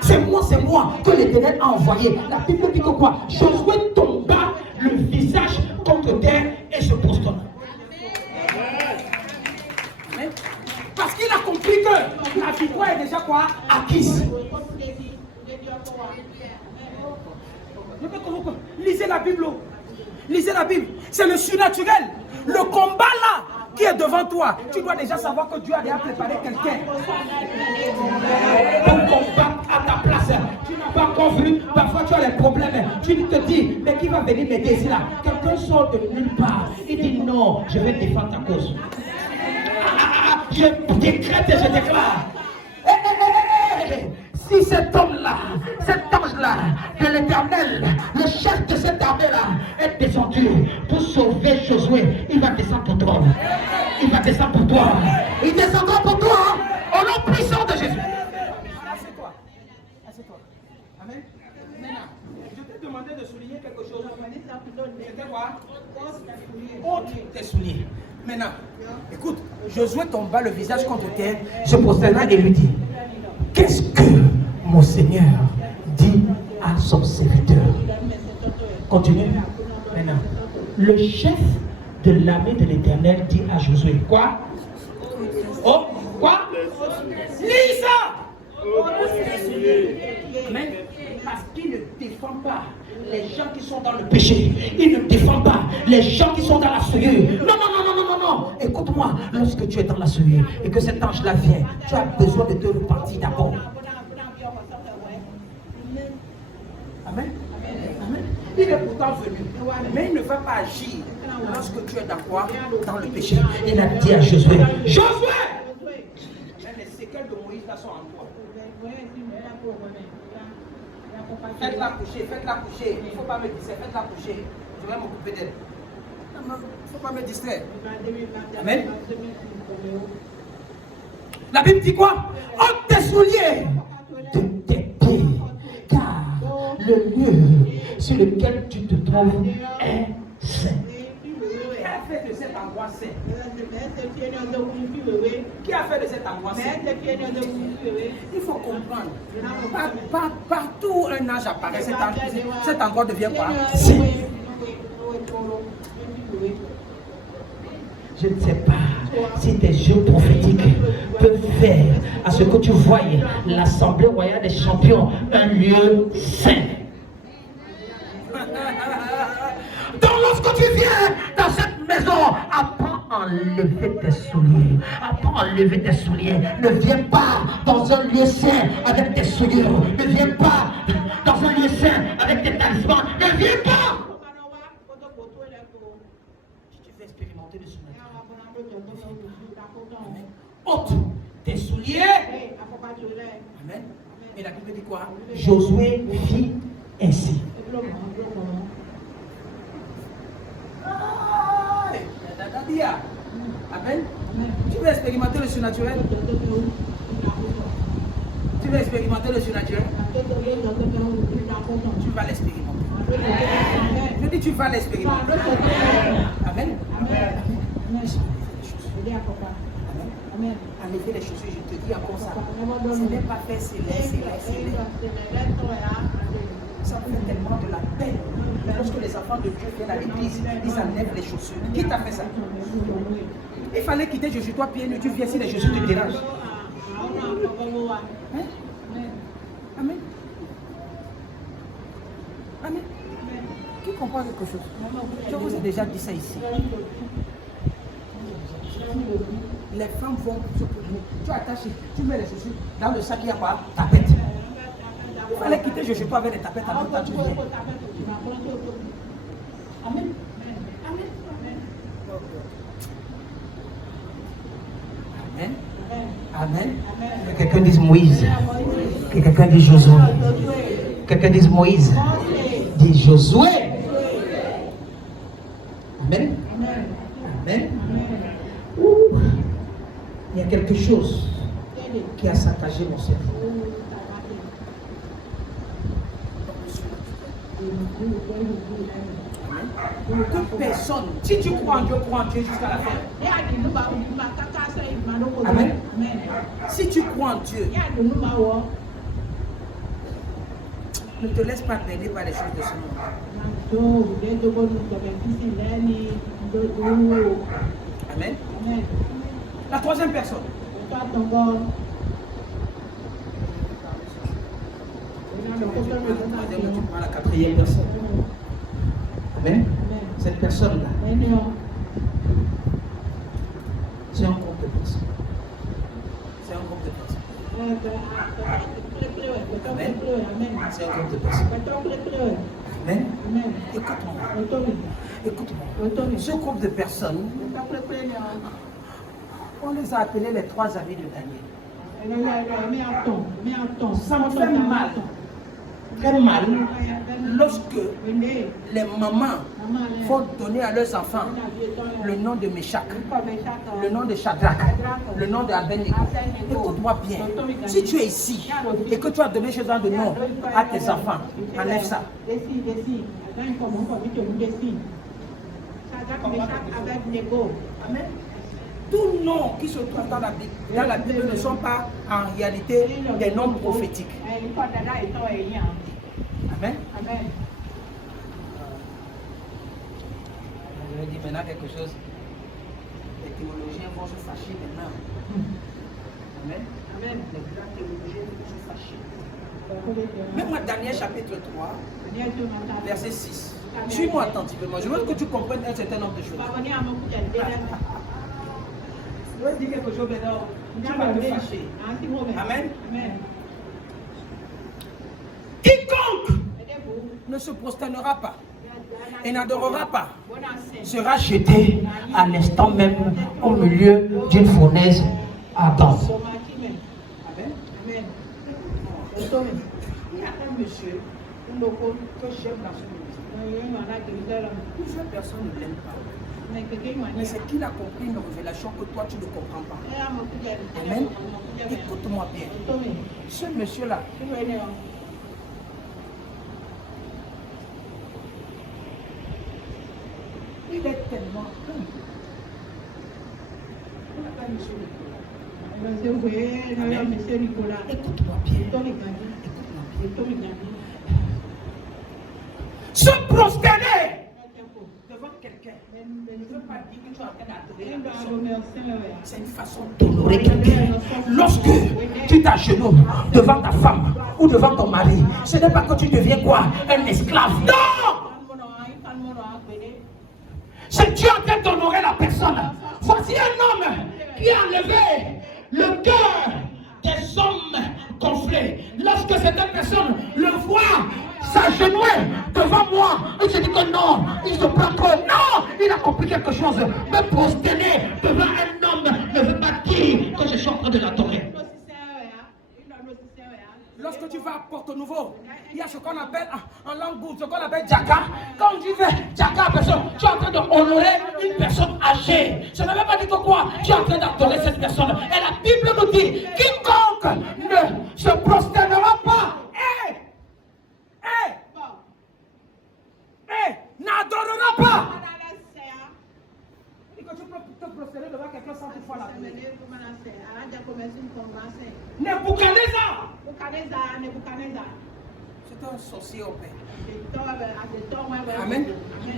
C'est moi que l'Éternel a envoyé. La Bible dit que quoi? Josué tomba le visage contre terre et se prostonna. Parce qu'il a compris que la victoire est déjà quoi? Acquise. Lisez la Bible. Lisez la Bible. C'est le surnaturel. Le combat là qui est devant toi, tu dois déjà savoir que Dieu a déjà préparé quelqu'un pour combattre à ta place. Tu n'as pas encore vu, parfois tu as les problèmes. Tu te dis, mais qui va venir m'aider ici là? Quelqu'un sort de nulle part. Il dit non, je vais défendre ta cause. Je décrète et je déclare. Si cet homme-là, cet ange-là, de l'Éternel, le chef de cette armée-là, est descendu pour sauver Josué, il va descendre pour toi. Il va descendre pour toi. Il descendra pour toi au nom puissant de Jésus. Assieds-toi. Assieds-toi. Amen. Maintenant, je t'ai demandé de souligner quelque chose. C'était quoi? Ôte tes souliers. Maintenant, écoute, Josué tomba le visage contre terre, se prosterna et lui dit, qu'est-ce que mon Seigneur dit à son serviteur? Continue. Maintenant, le chef de l'armée de l'Éternel dit à Josué, quoi? Oh, quoi? Lis ça! Mais parce qu'il ne défend pas les gens qui sont dans le péché, il ne défend pas les gens qui sont dans la souillure. Non, non, non, non, non, non, non. Écoute-moi, lorsque tu es dans la souillure et que cet ange-là vient, tu as besoin de te repentir d'abord. Amen. Amen. Il est pourtant venu, mais il ne va pas agir lorsque tu es d'accord dans le péché. Il a dit à Josué, Josué! Les séquelles de Moïse là sont en toi. Faites-la coucher, faites-la coucher. Il ne faut pas me distraire, faites-la coucher. Je vais m'occuper d'elle. Il ne faut pas me distraire. Amen. La Bible dit quoi? Ôte tes souliers de tes pieds, car le lieu sur lequel tu te trouves est saint. Qui a fait de cet endroit saint? Qui a fait de cet endroit saint? Il faut comprendre. Partout où un ange apparaît, cet endroit devient quoi? Saint. Je ne sais pas si tes yeux prophétiques peuvent faire à ce que tu voyais l'Assemblée royale des champions un lieu saint. Donc lorsque tu viens dans cette maison, apprends à enlever tes souliers. Apprends à enlever tes souliers. Ne viens pas dans un lieu saint avec tes souliers. Ne viens pas dans un lieu saint avec tes talismans. Ne viens pas. Tu veux expérimenter le surnaturel. Ôte tes souliers. Amen. Et la Bible dit quoi? Josué fit ainsi. Amen. Tu veux expérimenter le surnaturel? Tu veux expérimenter le surnaturel? Tu vas l'expérimenter. Je dis tu vas l'expérimenter. Amen. En effet, les chaussures, je te dis encore ça. Ce n'est pas fait, c'est laid. Ça fait tellement de la peine. Lorsque les enfants de Dieu viennent à l'église, ils enlèvent les chaussures. Qui t'a fait ça? Il fallait quitter Jésus, toi pieds nus, tu viens si les chaussures te dérangent. Hein? Amen. Amen. Qui comprend quelque chose? Je vous ai déjà dit ça ici. Les femmes vont se poser. Tu attaches, tu mets les chaussures dans le sac, il y a quoi? Tapette. Il fallait quitter Jésus toi avec les tapettes en même temps, tu viens. Amen. Amen. Amen. Amen. Que quelqu'un dise Moïse. Que quelqu'un dise Josué. Quelqu'un dise Moïse. Dis Josué. Amen. Amen. Il y a quelque chose qui a saccagé mon cerveau. Toute personne, si tu crois en Dieu, crois en Dieu jusqu'à la fin. Amen. Si tu crois en Dieu, ne te laisse pas berner par les choses de ce monde. Amen. La troisième personne. Tu prends la quatrième personne. Amen. Cette personne-là Amen. C'est un groupe de personnes. Amen. Écoute-moi. Écoute-moi. Ce groupe de personnes, on les a appelés les 3 amis de Daniel. Ça me fait mal. Très mal lorsque les mamans vont donner à leurs enfants le nom de Meshach, le nom de Shadrach, le nom de Abednego. Écoute-moi bien, si tu es ici et que tu as donné ce genre de nom à tes enfants, enlève ça. Amen. Tous noms qui se trouvent dans la Bible ne sont pas en réalité des noms prophétiques. Amen. Amen. Je vais dire maintenant quelque chose. Les théologiens vont se fâcher maintenant. Amen. Amen. Les grands théologiens vont se fâcher. Même moi, Daniel chapitre 3, verset 6. Suis-moi attentivement. Je veux que tu comprennes un certain nombre de choses. Je vais dire quelque chose maintenant. Tu vas te fâcher. Amen. Amen. Quiconque ne se prosternera pas et n'adorera pas sera jeté à l'instant même au milieu d'une fournaise ardente. Amen. Amen. Il y a un monsieur que j'aime dans ce ministère. Plusieurs personnes ne l'aiment pas. Mais c'est qu'il a compris une révélation que toi tu ne comprends pas. Amen. Écoute-moi bien. Ce monsieur-là, il est tellement humble. On l'appelle Monsieur Nicolas. Écoute-moi bien. Écoute-moi bien. Se prosterner devant quelqu'un ne veut pas dire que tu es en train d'adorer la personne. C'est une façon d'honorer quelqu'un. Lorsque tu t'agenouilles devant ta femme ou devant ton mari, ce n'est pas que tu deviens quoi? Un esclave. Non! C'est Dieu en train d'honorer la personne. Voici un homme qui a enlevé le cœur des hommes gonflés. Lorsque cette personne le voit s'agenouiller devant moi, il se dit que non, il se prend trop. Non, il a compris quelque chose. Me prosterner devant un homme ne veut pas dire que je suis en train de l'adorer. Lorsque tu vas à Porto Nouveau, il y a ce qu'on appelle en langue bourse, ce qu'on appelle Djaka. Quand on dit Djaka à personne, tu es en train d'honorer une personne âgée. Ça ne veut pas dire que quoi? Tu es en train d'adorer cette personne. Et la Bible nous dit, quiconque ne se prosternera pas, n'adorera pas. Et que tu peux te prosterner devant quelqu'un sans toutefois la prière. Nebuchadnezzar. C'était un sorcier au père. Amen.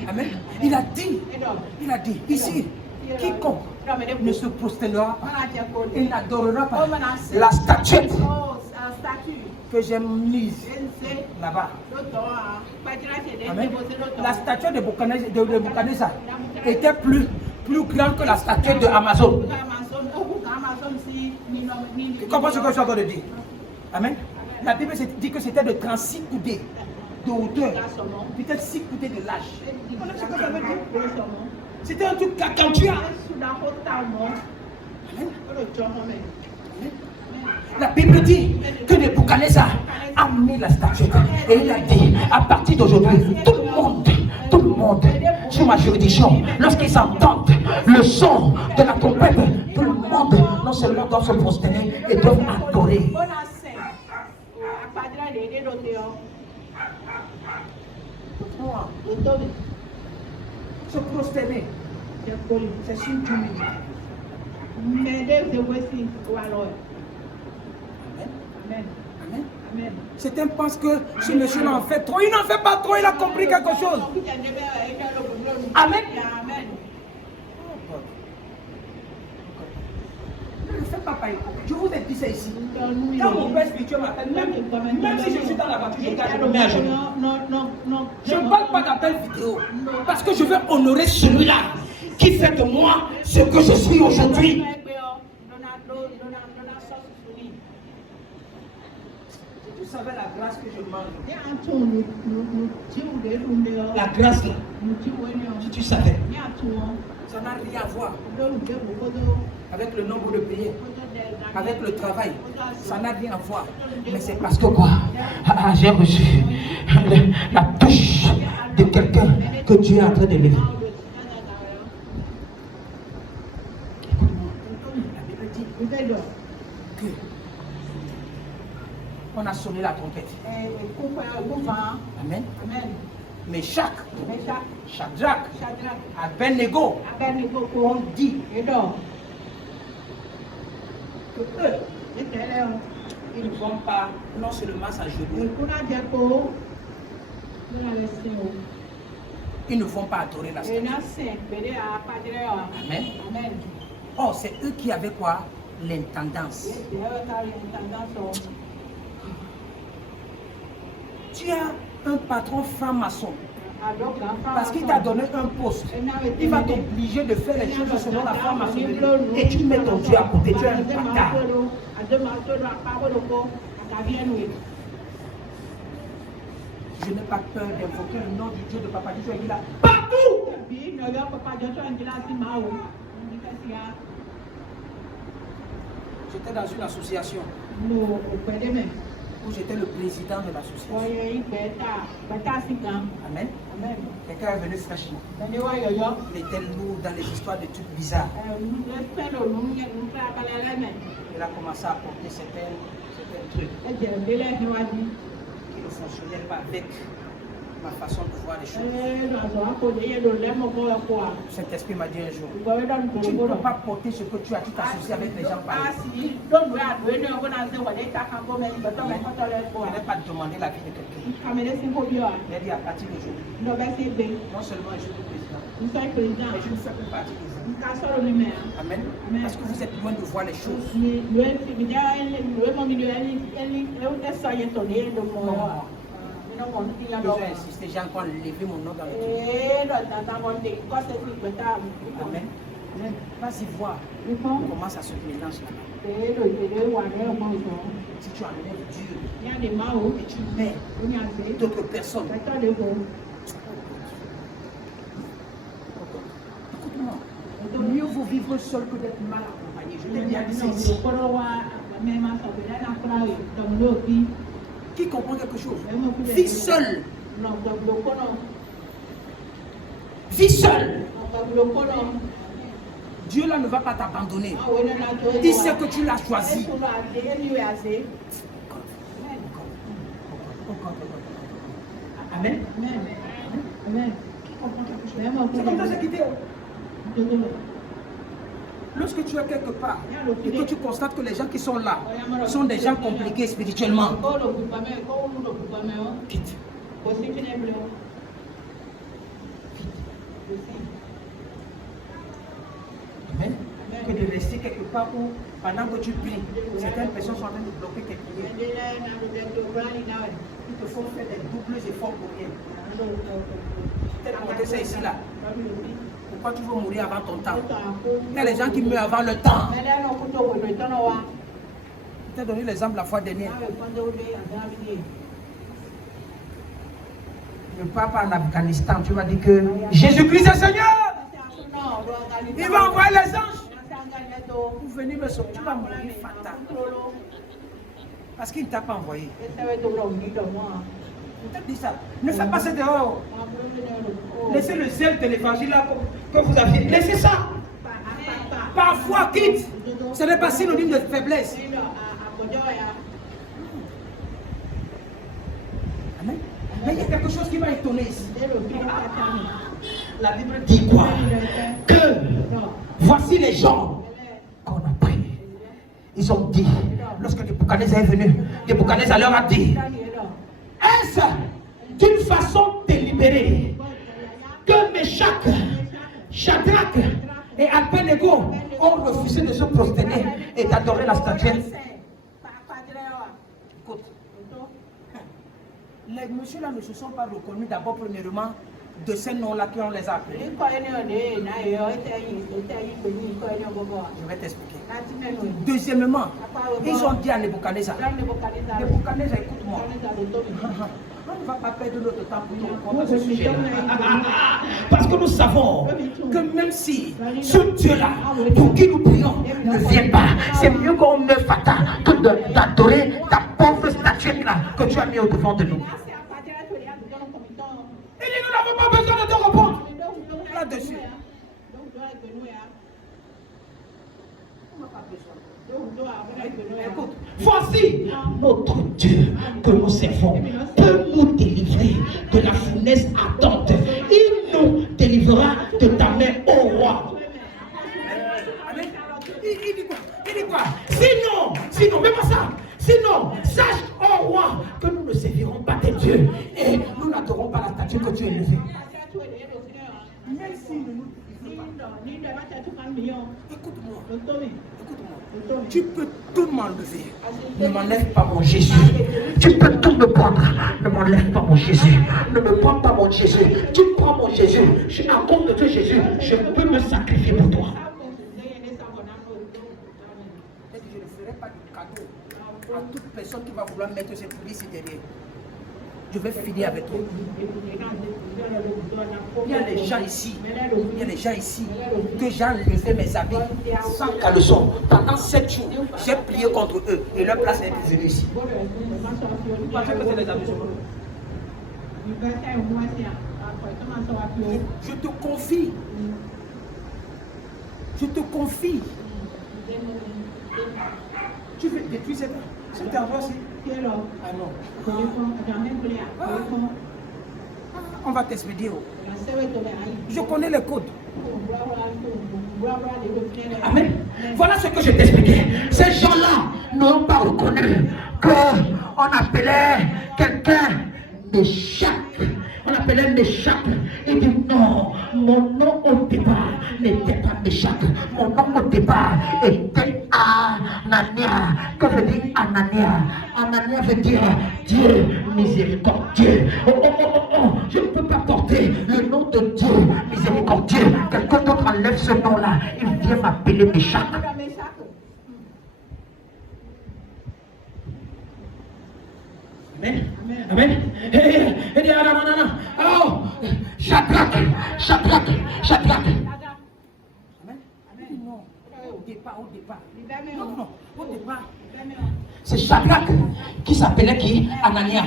Amen. Il a dit ici, quiconque ne se prosternera pas et n'adorera pas la statuette que j'ai mise là-bas. Amen. La statue de Nebuchadnezzar était plus grande que la statue de Amazon. Tu comprends ce que je suis en train de dire? Amen. La Bible dit que c'était de 36 coudées de hauteur, peut-être 6 coudées de large. Tu connais ce que ça veut dire? C'était un truc gargantuan. Amen. La Bible dit que Nebuchadnezzar a mis la statuette et il a dit, à partir d'aujourd'hui, tout le monde, sur ma juridiction, lorsqu'ils entendent le son de la trompette, tout le monde, non seulement doit se prosterner, et doivent adorer. Se prosterner, c'est signe d'humilité. Amen. Amen. Certains pensent que ce monsieur en fait trop. Il n'en fait pas trop, il a compris quelque chose. Amen. Ne le fais pas pareil. Je vous ai dit ça ici. Quand mon père spirituel m'appelle, même si je suis dans la voiture, je me mets à genoux. Non. Je ne parle pas d'appel vidéo. Parce que je veux honorer celui-là qui fait de moi ce que je suis aujourd'hui. savais la grâce que je mange. Ni ato no ti o de lu me o. La grâce là, No ti o ni o. si tu savais, Ni ato o. ça n'a rien à voir Do lu de mo ko do. avec le nombre de payés, Ko do de. avec le travail. Ça n'a rien à voir. Mais c'est parce que quoi? J'ai reçu la touche de quelqu'un que Dieu est en train de lever. La Bible dit que on a sonné la trompette. Amen. Mais Shadrach, Abednego ont dit que eux, ils ne vont pas non seulement s'agenouiller, ils ne vont pas adorer la statue. Amen. Oh, c'est eux qui avaient quoi? L'intendance. Tu as un patron franc-maçon. Parce qu'il t'a donné un poste. Il va t'obliger de faire les choses selon la franc-maçonnerie. Et tu mets ton Dieu à côté. Tu es un bâtard. Je n'ai pas peur d'invoquer le nom du Dieu de Papa Dieu. Il est là partout. J'étais dans une association où j'étais le président de l'association. Amen. Quelqu'un est venu fraîchement. Il était lourd dans les histoires de trucs bizarres. Il a commencé à apporter certains trucs qui ne fonctionnaient pas avec ma façon de voir les choses. Cet esprit m'a dit un jour, tu ne peux pas porter ce que tu as, tu t'associes avec les gens pareils. Je n'ai pas demandé la vie de quelqu'un. Il a dit à partir d'aujourd'hui, non seulement je suis président, mais je ne fais plus partie de vous. Amen. Parce que vous êtes loin de voir les choses. J'ai insisté, j'ai encore levé mon nom dans le truc. Amen. Vas-y voir comment ça se mélange là. Si tu enlèves Dieu et tu mets d'autres personnes. Écoute-moi, mieux vaut vivre seul que d'être mal accompagné. Je t'ai bien dit ça ici. Qui comprend quelque chose? Vis seul. Vis seul. Dieu là ne va pas t'abandonner. Il sait que tu l'as choisi. Amen. Qui comprend quelque chose? C'est comme ça, c'est quitté. Lorsque tu es quelque part et que tu constates que les gens qui sont là sont des gens compliqués spirituellement, quitte. Amen. Que de rester quelque part où, pendant que tu pries, certaines personnes sont en train de bloquer tes prières. Ils te font faire des doubles efforts pour rien. Peut-être ça ici là. Pourquoi tu veux mourir avant ton temps? Il y a les gens qui meurent avant le temps. Je t'ai donné l'exemple la fois dernière. Le papa en Afghanistan, tu vas dire que Jésus-Christ est Seigneur. Il va envoyer les anges pour venir me sauver. Tu vas mourir fatal. Parce qu'il ne t'a pas envoyé. Je te dis ça. Ne fais pas ça dehors. Laissez le zèle de l'évangile là que vous aviez. Laissez ça. Parfois, quitte. Ce n'est pas synonyme de faiblesse. Amen. Mais il y a quelque chose qui m'a étonné ici. La Bible dit quoi? Que voici les gens qu'on a pris. Ils ont dit, lorsque Nebuchadnezzar est venu, Nebuchadnezzar leur a dit, est-ce d'une façon délibérée que Meshach, Shadrach et Abednego ont refusé de se prosterner et d'adorer la statue? Écoute, les messieurs là ne se sont pas reconnus d'abord premièrement de ces noms-là qu'on les a appelés. Je vais t'expliquer. Deuxièmement, ils ont dit à Nebuchadnezzar, Nebuchadnezzar, écoute-moi. On ne va pas perdre notre temps pour te répondre à ce sujet-là. Parce que nous savons Que même si ce Dieu-là, pour qui nous prions, ne vient pas. C'est mieux qu'on me fata que d'adorer ta pauvre statuette-là que tu as mis au devant de nous. Il dit, nous n'avons pas besoin de te répondre là-dessus. Écoute, voici notre Dieu que nous servons peut nous délivrer de la fournaise ardente. Il nous délivrera de ta main, ô roi. Il dit quoi? Sinon, même pas ça. Sinon, sache, ô roi, que nous ne servirons pas tes dieux et nous n'adorons pas la statue que tu as élevée. Écoute-moi. Tu peux tout m'enlever. Ne m'enlève pas mon Jésus. Tu peux tout me prendre. Ne m'enlève pas mon Jésus. Ne me prends pas mon Jésus. Tu prends mon Jésus. À cause de toi, Jésus, je peux me sacrifier pour toi. Je ne ferai pas de cadeau à toute personne qui va vouloir mettre ses publicités derrière. Je vais finir avec toi. Il y a des gens ici que j'ai enlevé mes habits sans caleçon. Pendant 7 jours, j'ai plié contre eux et leur place est venue ici. Vous pensez que c'est les habits sur moi? Je te confie. Tu veux détruire cet endroit-ci? Ah non. On va t'expédier. Je connais les codes. Amen. Voilà ce que je t'expliquais. Ces gens-là n'ont pas reconnu qu'on appelait quelqu'un de chaque. On appelait Méchac. Il dit non, mon nom au départ n'était pas Méchac. Mon nom au départ était Anania. Que veut dire Anania? Anania veut dire Dieu miséricordieux. Je ne peux pas porter le nom de Dieu miséricordieux. Quelqu'un d'autre enlève ce nom-là. Il vient m'appeler Méchac. Amen. Amen. Non. Oh, Shadrach. Amen. Non. Au départ. Non. Au départ. C'est Shadrach qui s'appelait qui? Anania.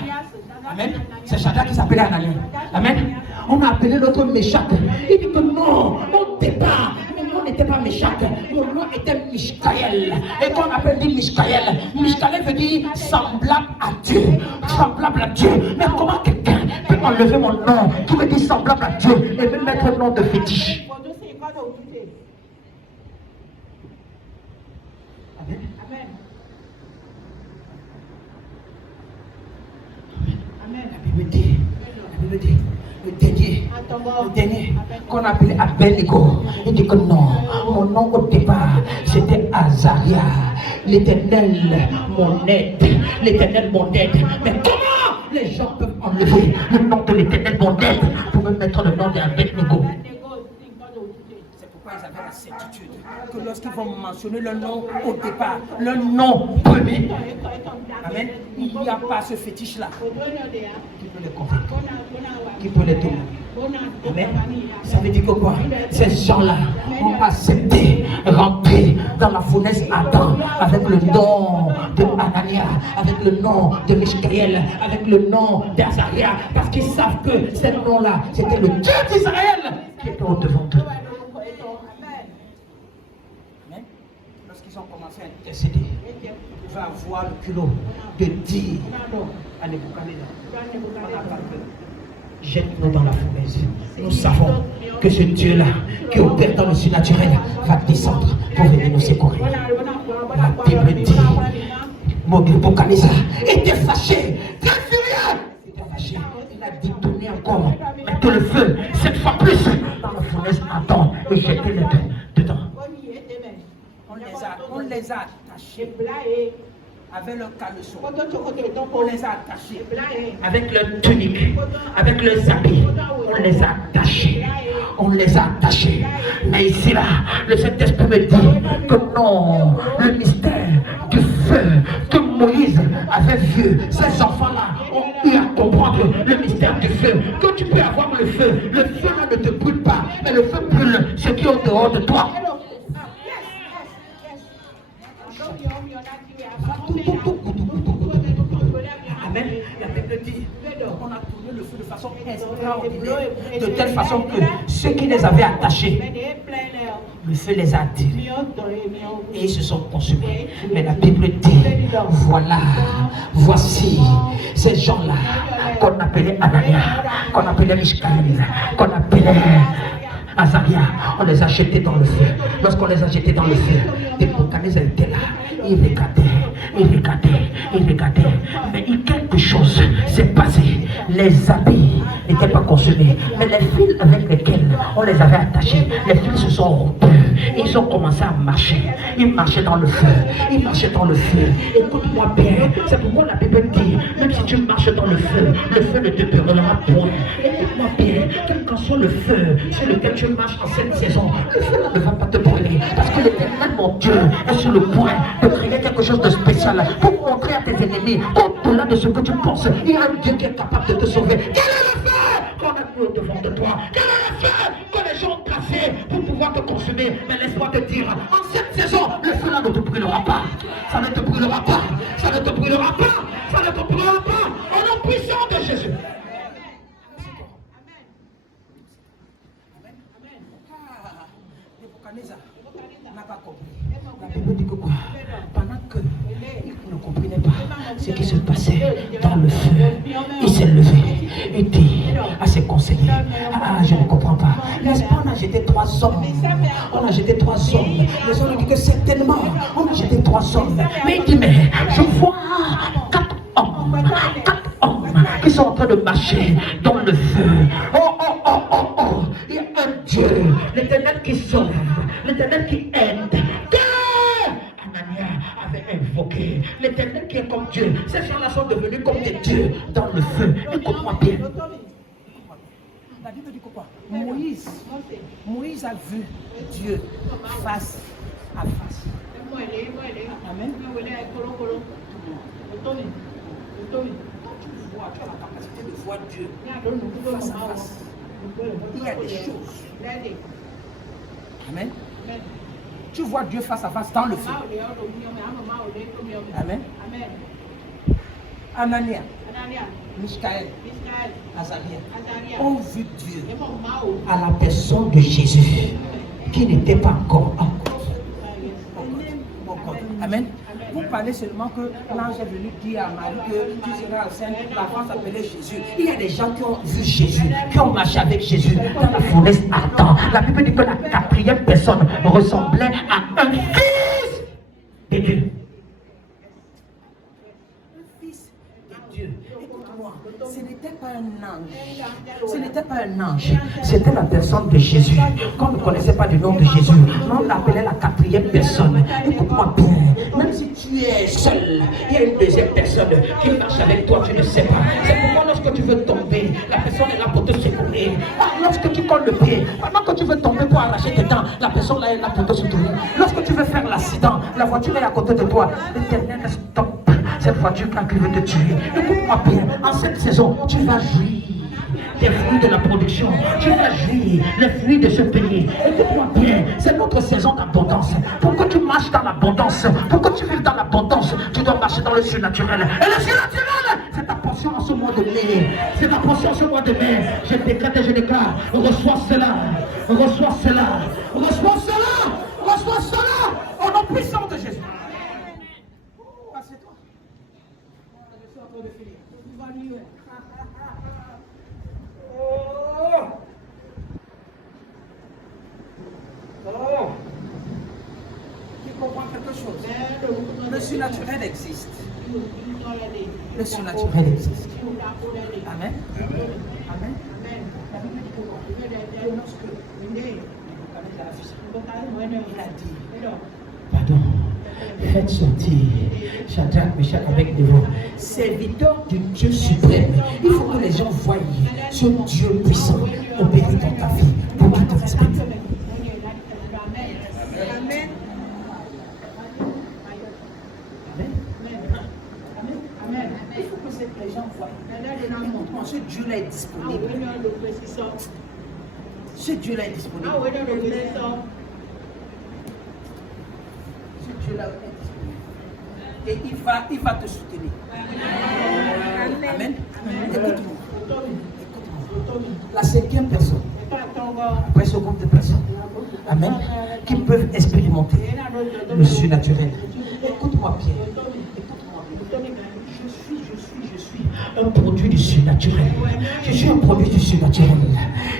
Amen. C'est Shadrach qui s'appelait Anania. Amen. On a appelé l'autre Méchac. Il dit que non, au départ, mon nom n'était pas Méchac. Mon nom était Mishkaël. Et quand on appelle dit Mishkaël, Mishkaël veut dire semblable à Dieu. Semblable à Dieu. Mais comment quelqu'un peut enlever mon nom qui veut dire semblable à Dieu et me mettre un nom de fétiche? Amen. La Bible dit, le dernier qu'on appelait Abednego, il dit que non, mon nom au départ c'était Azaria, l'Éternel mon aide, mais comment les gens peuvent enlever le nom de l'Éternel mon aide pour me mettre le nom d'Abednego? C'est pourquoi ils avaient la certitude que lorsqu'ils vont mentionner le nom au départ, Le nom premier, amen, il n'y a pas ce fétiche-là. qui peut les convaincre, qui peut les dominer. Amen. Ça veut dire que quoi? Ces gens-là ont accepté rentrer dans la fournaise Adam avec le nom de Anania, avec le nom de Mishkaël, avec le nom d'Azaria, parce qu'ils savent que ces noms-là, c'était le Dieu d'Israël qui était au devant d'eux. Amen. Lorsqu'ils ont commencé à Décédé, il va avoir le culot de dire à Nebuchadnezzar, jette-nous dans la fournaise. Nous savons que ce Dieu-là, qui opère dans le surnaturel, va descendre pour venir nous secourir. La Bible dit, Nebuchadnezzar était fâché, très furieux. Il était fâché. Il a dit, donnez encore, mettez le feu, 7 fois plus, dans la fournaise Adam, et jetez-les dedans. on les a attachés avec leur caleçon. On les a attachés avec leur tunique, avec leurs habits. on les a attachés. On les a attachés. Mais ici, là, le Saint-Esprit me dit que non, le mystère du feu que Moïse avait vu, ces enfants-là ont eu à comprendre le mystère du feu. Que tu peux avoir le feu là ne te brûle pas, mais le feu brûle ce qui est au dehors de toi. Amen. La Bible dit qu'on a tourné le feu de façon extraordinaire, de telle façon que ceux qui les avaient attachés, le feu les a attirés et ils se sont consumés. Mais la Bible dit, voilà, voici ces gens-là qu'on appelait Anania, qu'on appelait Michaël, qu'on appelait Azaria, on les a jetés dans le feu. Lorsqu'on les a jetés dans le feu, Nebuchadnezzar était là. Il regardait. Mais quelque chose s'est passé. Les habits n'étaient pas consumés. Mais les fils avec lesquels on les avait attachés, les fils se sont rompus. Ils ont commencé à marcher. Ils marchaient dans le feu. Écoute-moi bien. C'est pourquoi la Bible dit, même si tu marches dans le feu ne te brûlera point. Écoute-moi bien. Quel qu'en soit le feu sur lequel tu marches en cette saison, le feu ne va pas te brûler. Parce que l'Éternel, mon Dieu, est sur le point de créer quelque chose de spécial pour montrer à tes ennemis qu'au-delà de ce que tu penses, il y a un Dieu qui est capable de te sauver. Quel est le feu qu'on a mis au devant de toi? Quel est le feu que les gens ont placé pour pouvoir te consumer? Mais laisse-moi te dire, en cette saison, le feu là ne te brûlera pas. Ça ne te brûlera pas. Ça ne te brûlera pas. Ça ne te brûlera pas. Au nom puissant de Jésus. Nebuchadnezzar n'a pas compris. La Bible dit que quoi? Pendant qu'il ne comprenait pas ce qui se passait dans le feu, il s'est levé et dit à ses conseillers, je ne comprends pas. N'est-ce pas, on a jeté 3 hommes. Les hommes ont dit que certainement, on a jeté 3 hommes. Mais il dit, mais je vois 4 hommes qui sont en train de marcher dans le feu. Oh, il y a un Dieu, l'Éternel qui sauve, l'Éternel qui aide. Anania avait invoqué l'Éternel qui est comme Dieu. Ces gens-là sont devenus comme des dieux dans le feu. Écoute-moi bien. La Bible dit quoi? Moïse a vu Dieu face à face. Amen. Tu as la capacité de voir Dieu face à face. Il y a des choses. Amen. Tu vois Dieu face à face dans le feu. Amen. Anania, Michaël, Azaria ont vu Dieu à la personne de Jésus qui n'était pas encore en compte. Amen. Vous parlez seulement que l'ange est venu dire à Marie que tu seras enceinte, l'enfant s'appelait Jésus. Il y a des gens qui ont vu Jésus, qui ont marché avec Jésus dans la forêt Adam. La Bible dit que la 4e personne ressemblait à un fils de Dieu. Un fils de Dieu. Écoute-moi, ce n'était pas un ange. C'était la personne de Jésus. Quand on ne connaissait pas du nom de Jésus, on l'appelait la 4e personne. Écoute-moi bien. Même si tu es seul, il y a une 2e personne qui marche avec toi, tu ne sais pas. C'est pourquoi lorsque tu veux tomber, la personne est là pour te secourir. Lorsque tu colles le pied, pendant que tu veux tomber pour arracher tes dents, la personne là est là pour te secourir. Lorsque tu veux faire l'accident, la voiture est à côté de toi. L'Éternel stop cette voiture là qui veut te tuer. Écoute-moi bien, en cette saison, tu vas jouir des fruits de la production. Tu vas jouir les fruits de ce pays. Écoute-moi bien, c'est notre saison d'abondance. Pour que tu marches dans l'abondance, pour que tu vives dans l'abondance, tu dois marcher dans le surnaturel. Et le surnaturel, c'est ta portion en ce mois de mai. C'est ta portion en ce mois de mai. Je décrète et je déclare, reçois cela, reçois cela, reçois cela, reçois cela, au nom puissant de Jésus. Assieds-toi. Je suis en train de finir. Tu comprends quelque chose? Le surnaturel existe. Le surnaturel existe. Amen. Amen. Il a dit, pardon, faites sortir Shadrach, Meshach, Abednego, serviteurs du Dieu suprême. Il faut que les gens voient Ce Dieu puissant opérer dans ta vie pour qu'il te respecte. Amen. Amen. Il faut que les gens voient. Montre-moi, ce Dieu-là est disponible. Ce Dieu-là est disponible. Ce Dieu-là est disponible. Et il va te soutenir. Amen. Écoute-moi. La cinquième personne, après ce groupe de personnes, amen, qui peuvent expérimenter le surnaturel. Écoute-moi bien. Je suis un produit du surnaturel. Je suis un produit du surnaturel.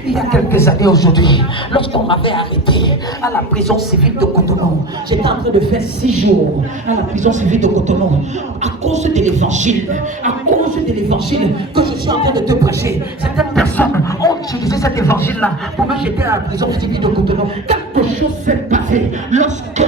Il y a quelques années aujourd'hui, lorsqu'on m'avait arrêté à la prison civile de Cotonou, j'étais en train de faire 6 jours à la prison civile de Cotonou à cause de l'évangile, que je suis en train de te prêcher. Certaines personnes ont utilisé cet évangile-là pendant que j'étais à la prison civile de Cotonou. Quelque chose s'est passé lorsque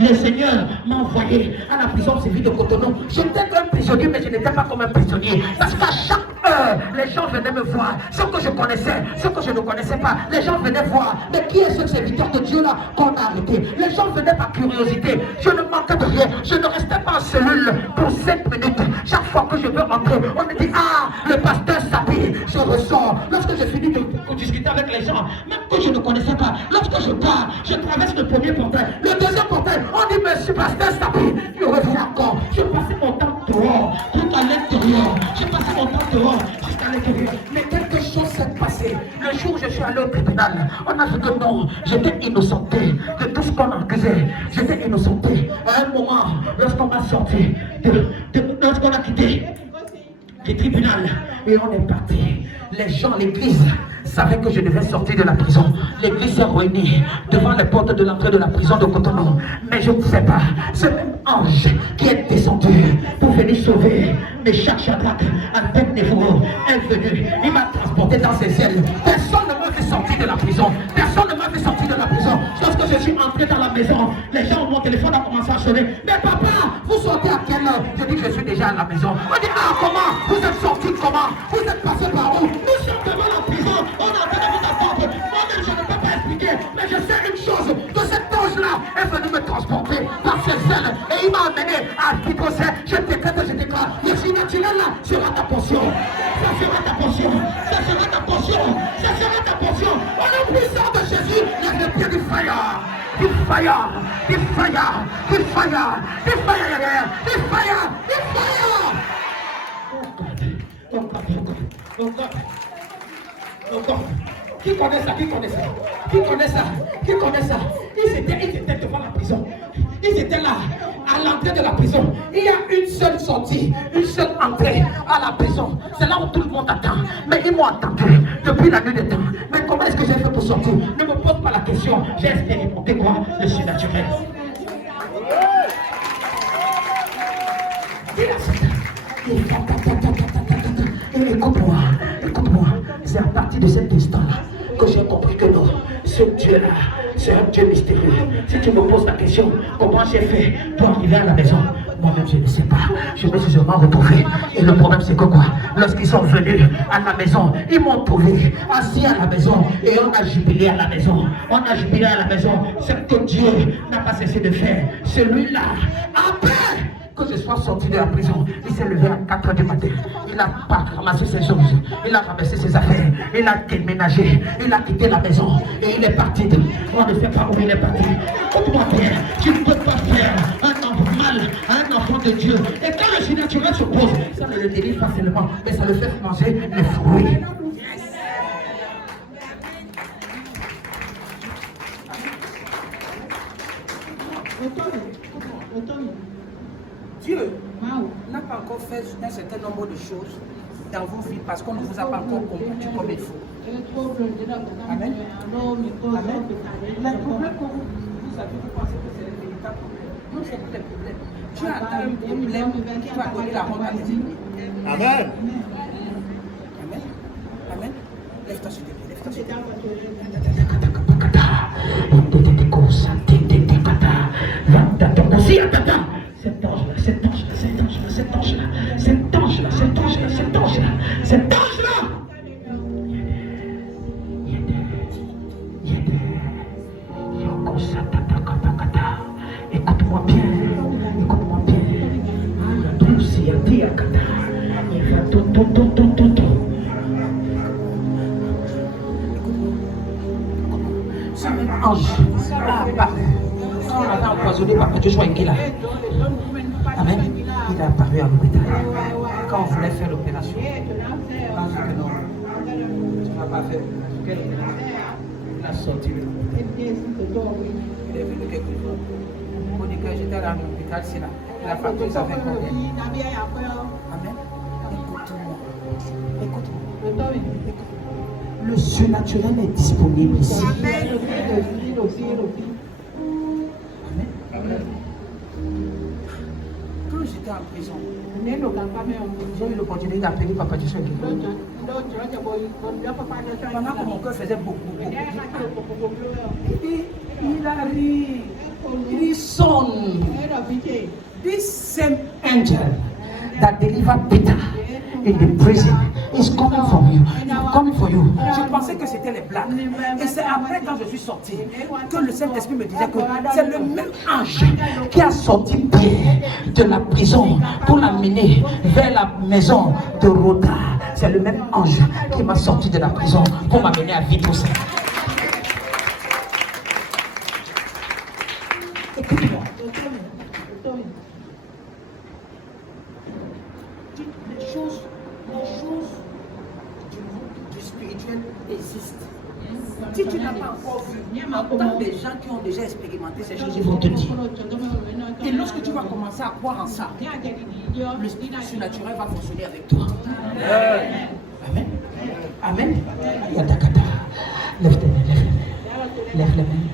le Seigneur m'a envoyé à la prison civile de Cotonou. J'étais un prisonnier, mais je n'étais pas comme un prisonnier. Parce qu'à chaque heure, les gens venaient me voir. Ceux que je connaissais, ceux que je ne connaissais pas, les gens venaient voir. Mais qui est ce serviteur de Dieu-là qu'on a arrêté? Les gens venaient par curiosité. Je ne manquais de rien. Je ne restais pas en cellule pour 5 minutes. Chaque fois que je veux entrer, on me dit: ah, le pasteur s'habille. Je ressors. Lorsque je finis de discuter avec les gens, même que je ne connaissais pas, lorsque je pars, je traverse le premier portail. Le deuxième portail, on dit: monsieur pasteur s'habille. Je reviens encore. Je passais mon temps dehors, tout à l'intérieur. J'ai passé mon temps dehors, jusqu'à l'intérieur. Mais quelque chose s'est passé. Le jour où je suis allé au tribunal, on a dit que non, j'étais innocenté de tout ce qu'on accusait. J'étais innocenté. À un moment, lorsqu'on m'a sorti, lorsqu'on a quitté du tribunal et on est parti, les gens, l'église savaient que je devais sortir de la prison. L'église s'est réunie devant les portes de l'entrée de la prison de Cotonou. Mais je ne sais pas, ce même ange qui est descendu pour venir sauver Meshach, Shadrach, Abednego est venu. Il m'a transporté dans ses ailes. Personne ne m'a fait sortir de la prison. Personne ne m'a fait sortir de la prison. Lorsque je suis entré dans la maison, les gens, mon téléphone a commencé à sonner. Mais papa, vous sortez à quelle heure? Je dis que je suis déjà à la maison. On dit: ah, comment? Vous êtes sorti comment? Vous êtes passé par où? Nous sommes devant la prison. On a entendu vous attendre. Moi-même, je ne peux pas expliquer. Mais je sais une chose, que cet ange-là est venu me transporter par ses ailes. Et il m'a amené à Picosset. Je déclare, le surnaturel là sera ta portion. Ça sera ta portion. Ça sera ta portion. Ça sera ta portion. Au nom puissant de Jésus, lève le pied du fire. Du fire. Du fire. Du fire. Du fire. Du fire. Du fire. Oh God. Oh God. Oh God. Qui connaît ça? Qui connaît ça? Qui connaît ça? Qui connaît ça? Ils étaient devant la prison. Ils étaient là, à l'entrée de la prison. Il y a une seule sortie, une seule entrée à la prison. C'est là où tout le monde attend. Mais ils m'ont attendu depuis la nuit des temps. Mais comment est-ce que j'ai fait pour sortir? Ne me pose pas la question. J'ai expérimenté quoi? Le surnaturel. Écoute-moi, écoute-moi. C'est à partir de cet instant-là que j'ai compris que non, ce Dieu-là, c'est un Dieu mystérieux. Si tu me poses la question, comment j'ai fait pour arriver à la maison, moi-même je ne sais pas. Je me suis seulement retrouvé. Et le problème c'est que quoi? Lorsqu'ils sont venus à la maison, ils m'ont trouvé assis à la maison et on a jubilé à la maison. On a jubilé à la maison. C'est que Dieu n'a pas cessé de faire. Celui-là, après que je sois sorti de la prison, il s'est levé à 4 h du matin. Il a pas ramassé ses choses, il a ramassé ses affaires, il a déménagé, il a quitté la maison et il est parti. On ne sait pas où il est parti. Écoute-moi bien, tu ne peux pas faire un mal à un enfant de Dieu. Et quand le surnaturel se pose, ça ne le délivre facilement, mais ça le fait manger les fruits. Dieu n'a pas encore fait un certain nombre de choses dans vos vies parce qu'on ne vous a pas encore combattu comme il faut. Amen. Amen. Les problèmes que vous avez, vous pensez que c'est les véritables problèmes. Non, c'est pas les problèmes. Dieu a un problème qui va donner la honte à tes ennemis. Amen. Amen. Amen. Lève-toi sur tes pieds. Lève-toi sur tes pieds. Cet ange-là, cet ange-là, cet ange-là, cet ange-là, cet ange-là, cet ange-là, cet ange-là, cet ange-là, ce même ange a apparu. Quand on avait empoisonné Papa Joshua Ngila. Amen. Il a apparu à l'hôpital. Quand on voulait faire l'opération. L'ange dit que non. Tu ne vas pas faire. Quelle opération? Il a sorti le l'hôpital. Il est venu quelque chose. On dit que j'étais à l'hôpital, c'est là. La facture, ça fait combien? Amen. Écoute-moi. Écoute-moi. Le surnaturel est disponible ici. Amen. Quand j'étais en prison, j'ai eu l'opportunité d'appeler Papa Joshua. Pendant que mon cœur faisait beaucoup. Il a ri. Il son. This same angel that delivered Peter in the prison is coming from you. Coming for you. Je pensais que c'était les blagues. Et c'est après, quand je suis sorti, que le Saint-Esprit me disait que c'est le même ange qui a sorti Pierre de la prison pour l'amener vers la maison de Rhoda. C'est le même ange qui m'a sorti de la prison pour m'amener à Vitoussa. Écoute-moi. Les choses du spirituel existent. Si tu n'as pas encore vu, entends des gens qui ont déjà expérimenté ces choses, ils vont te dire. Et lorsque tu vas commencer à croire en ça, le surnaturel va fonctionner avec toi. Amen. Amen. Amen. Lève les mains. Lève les mains.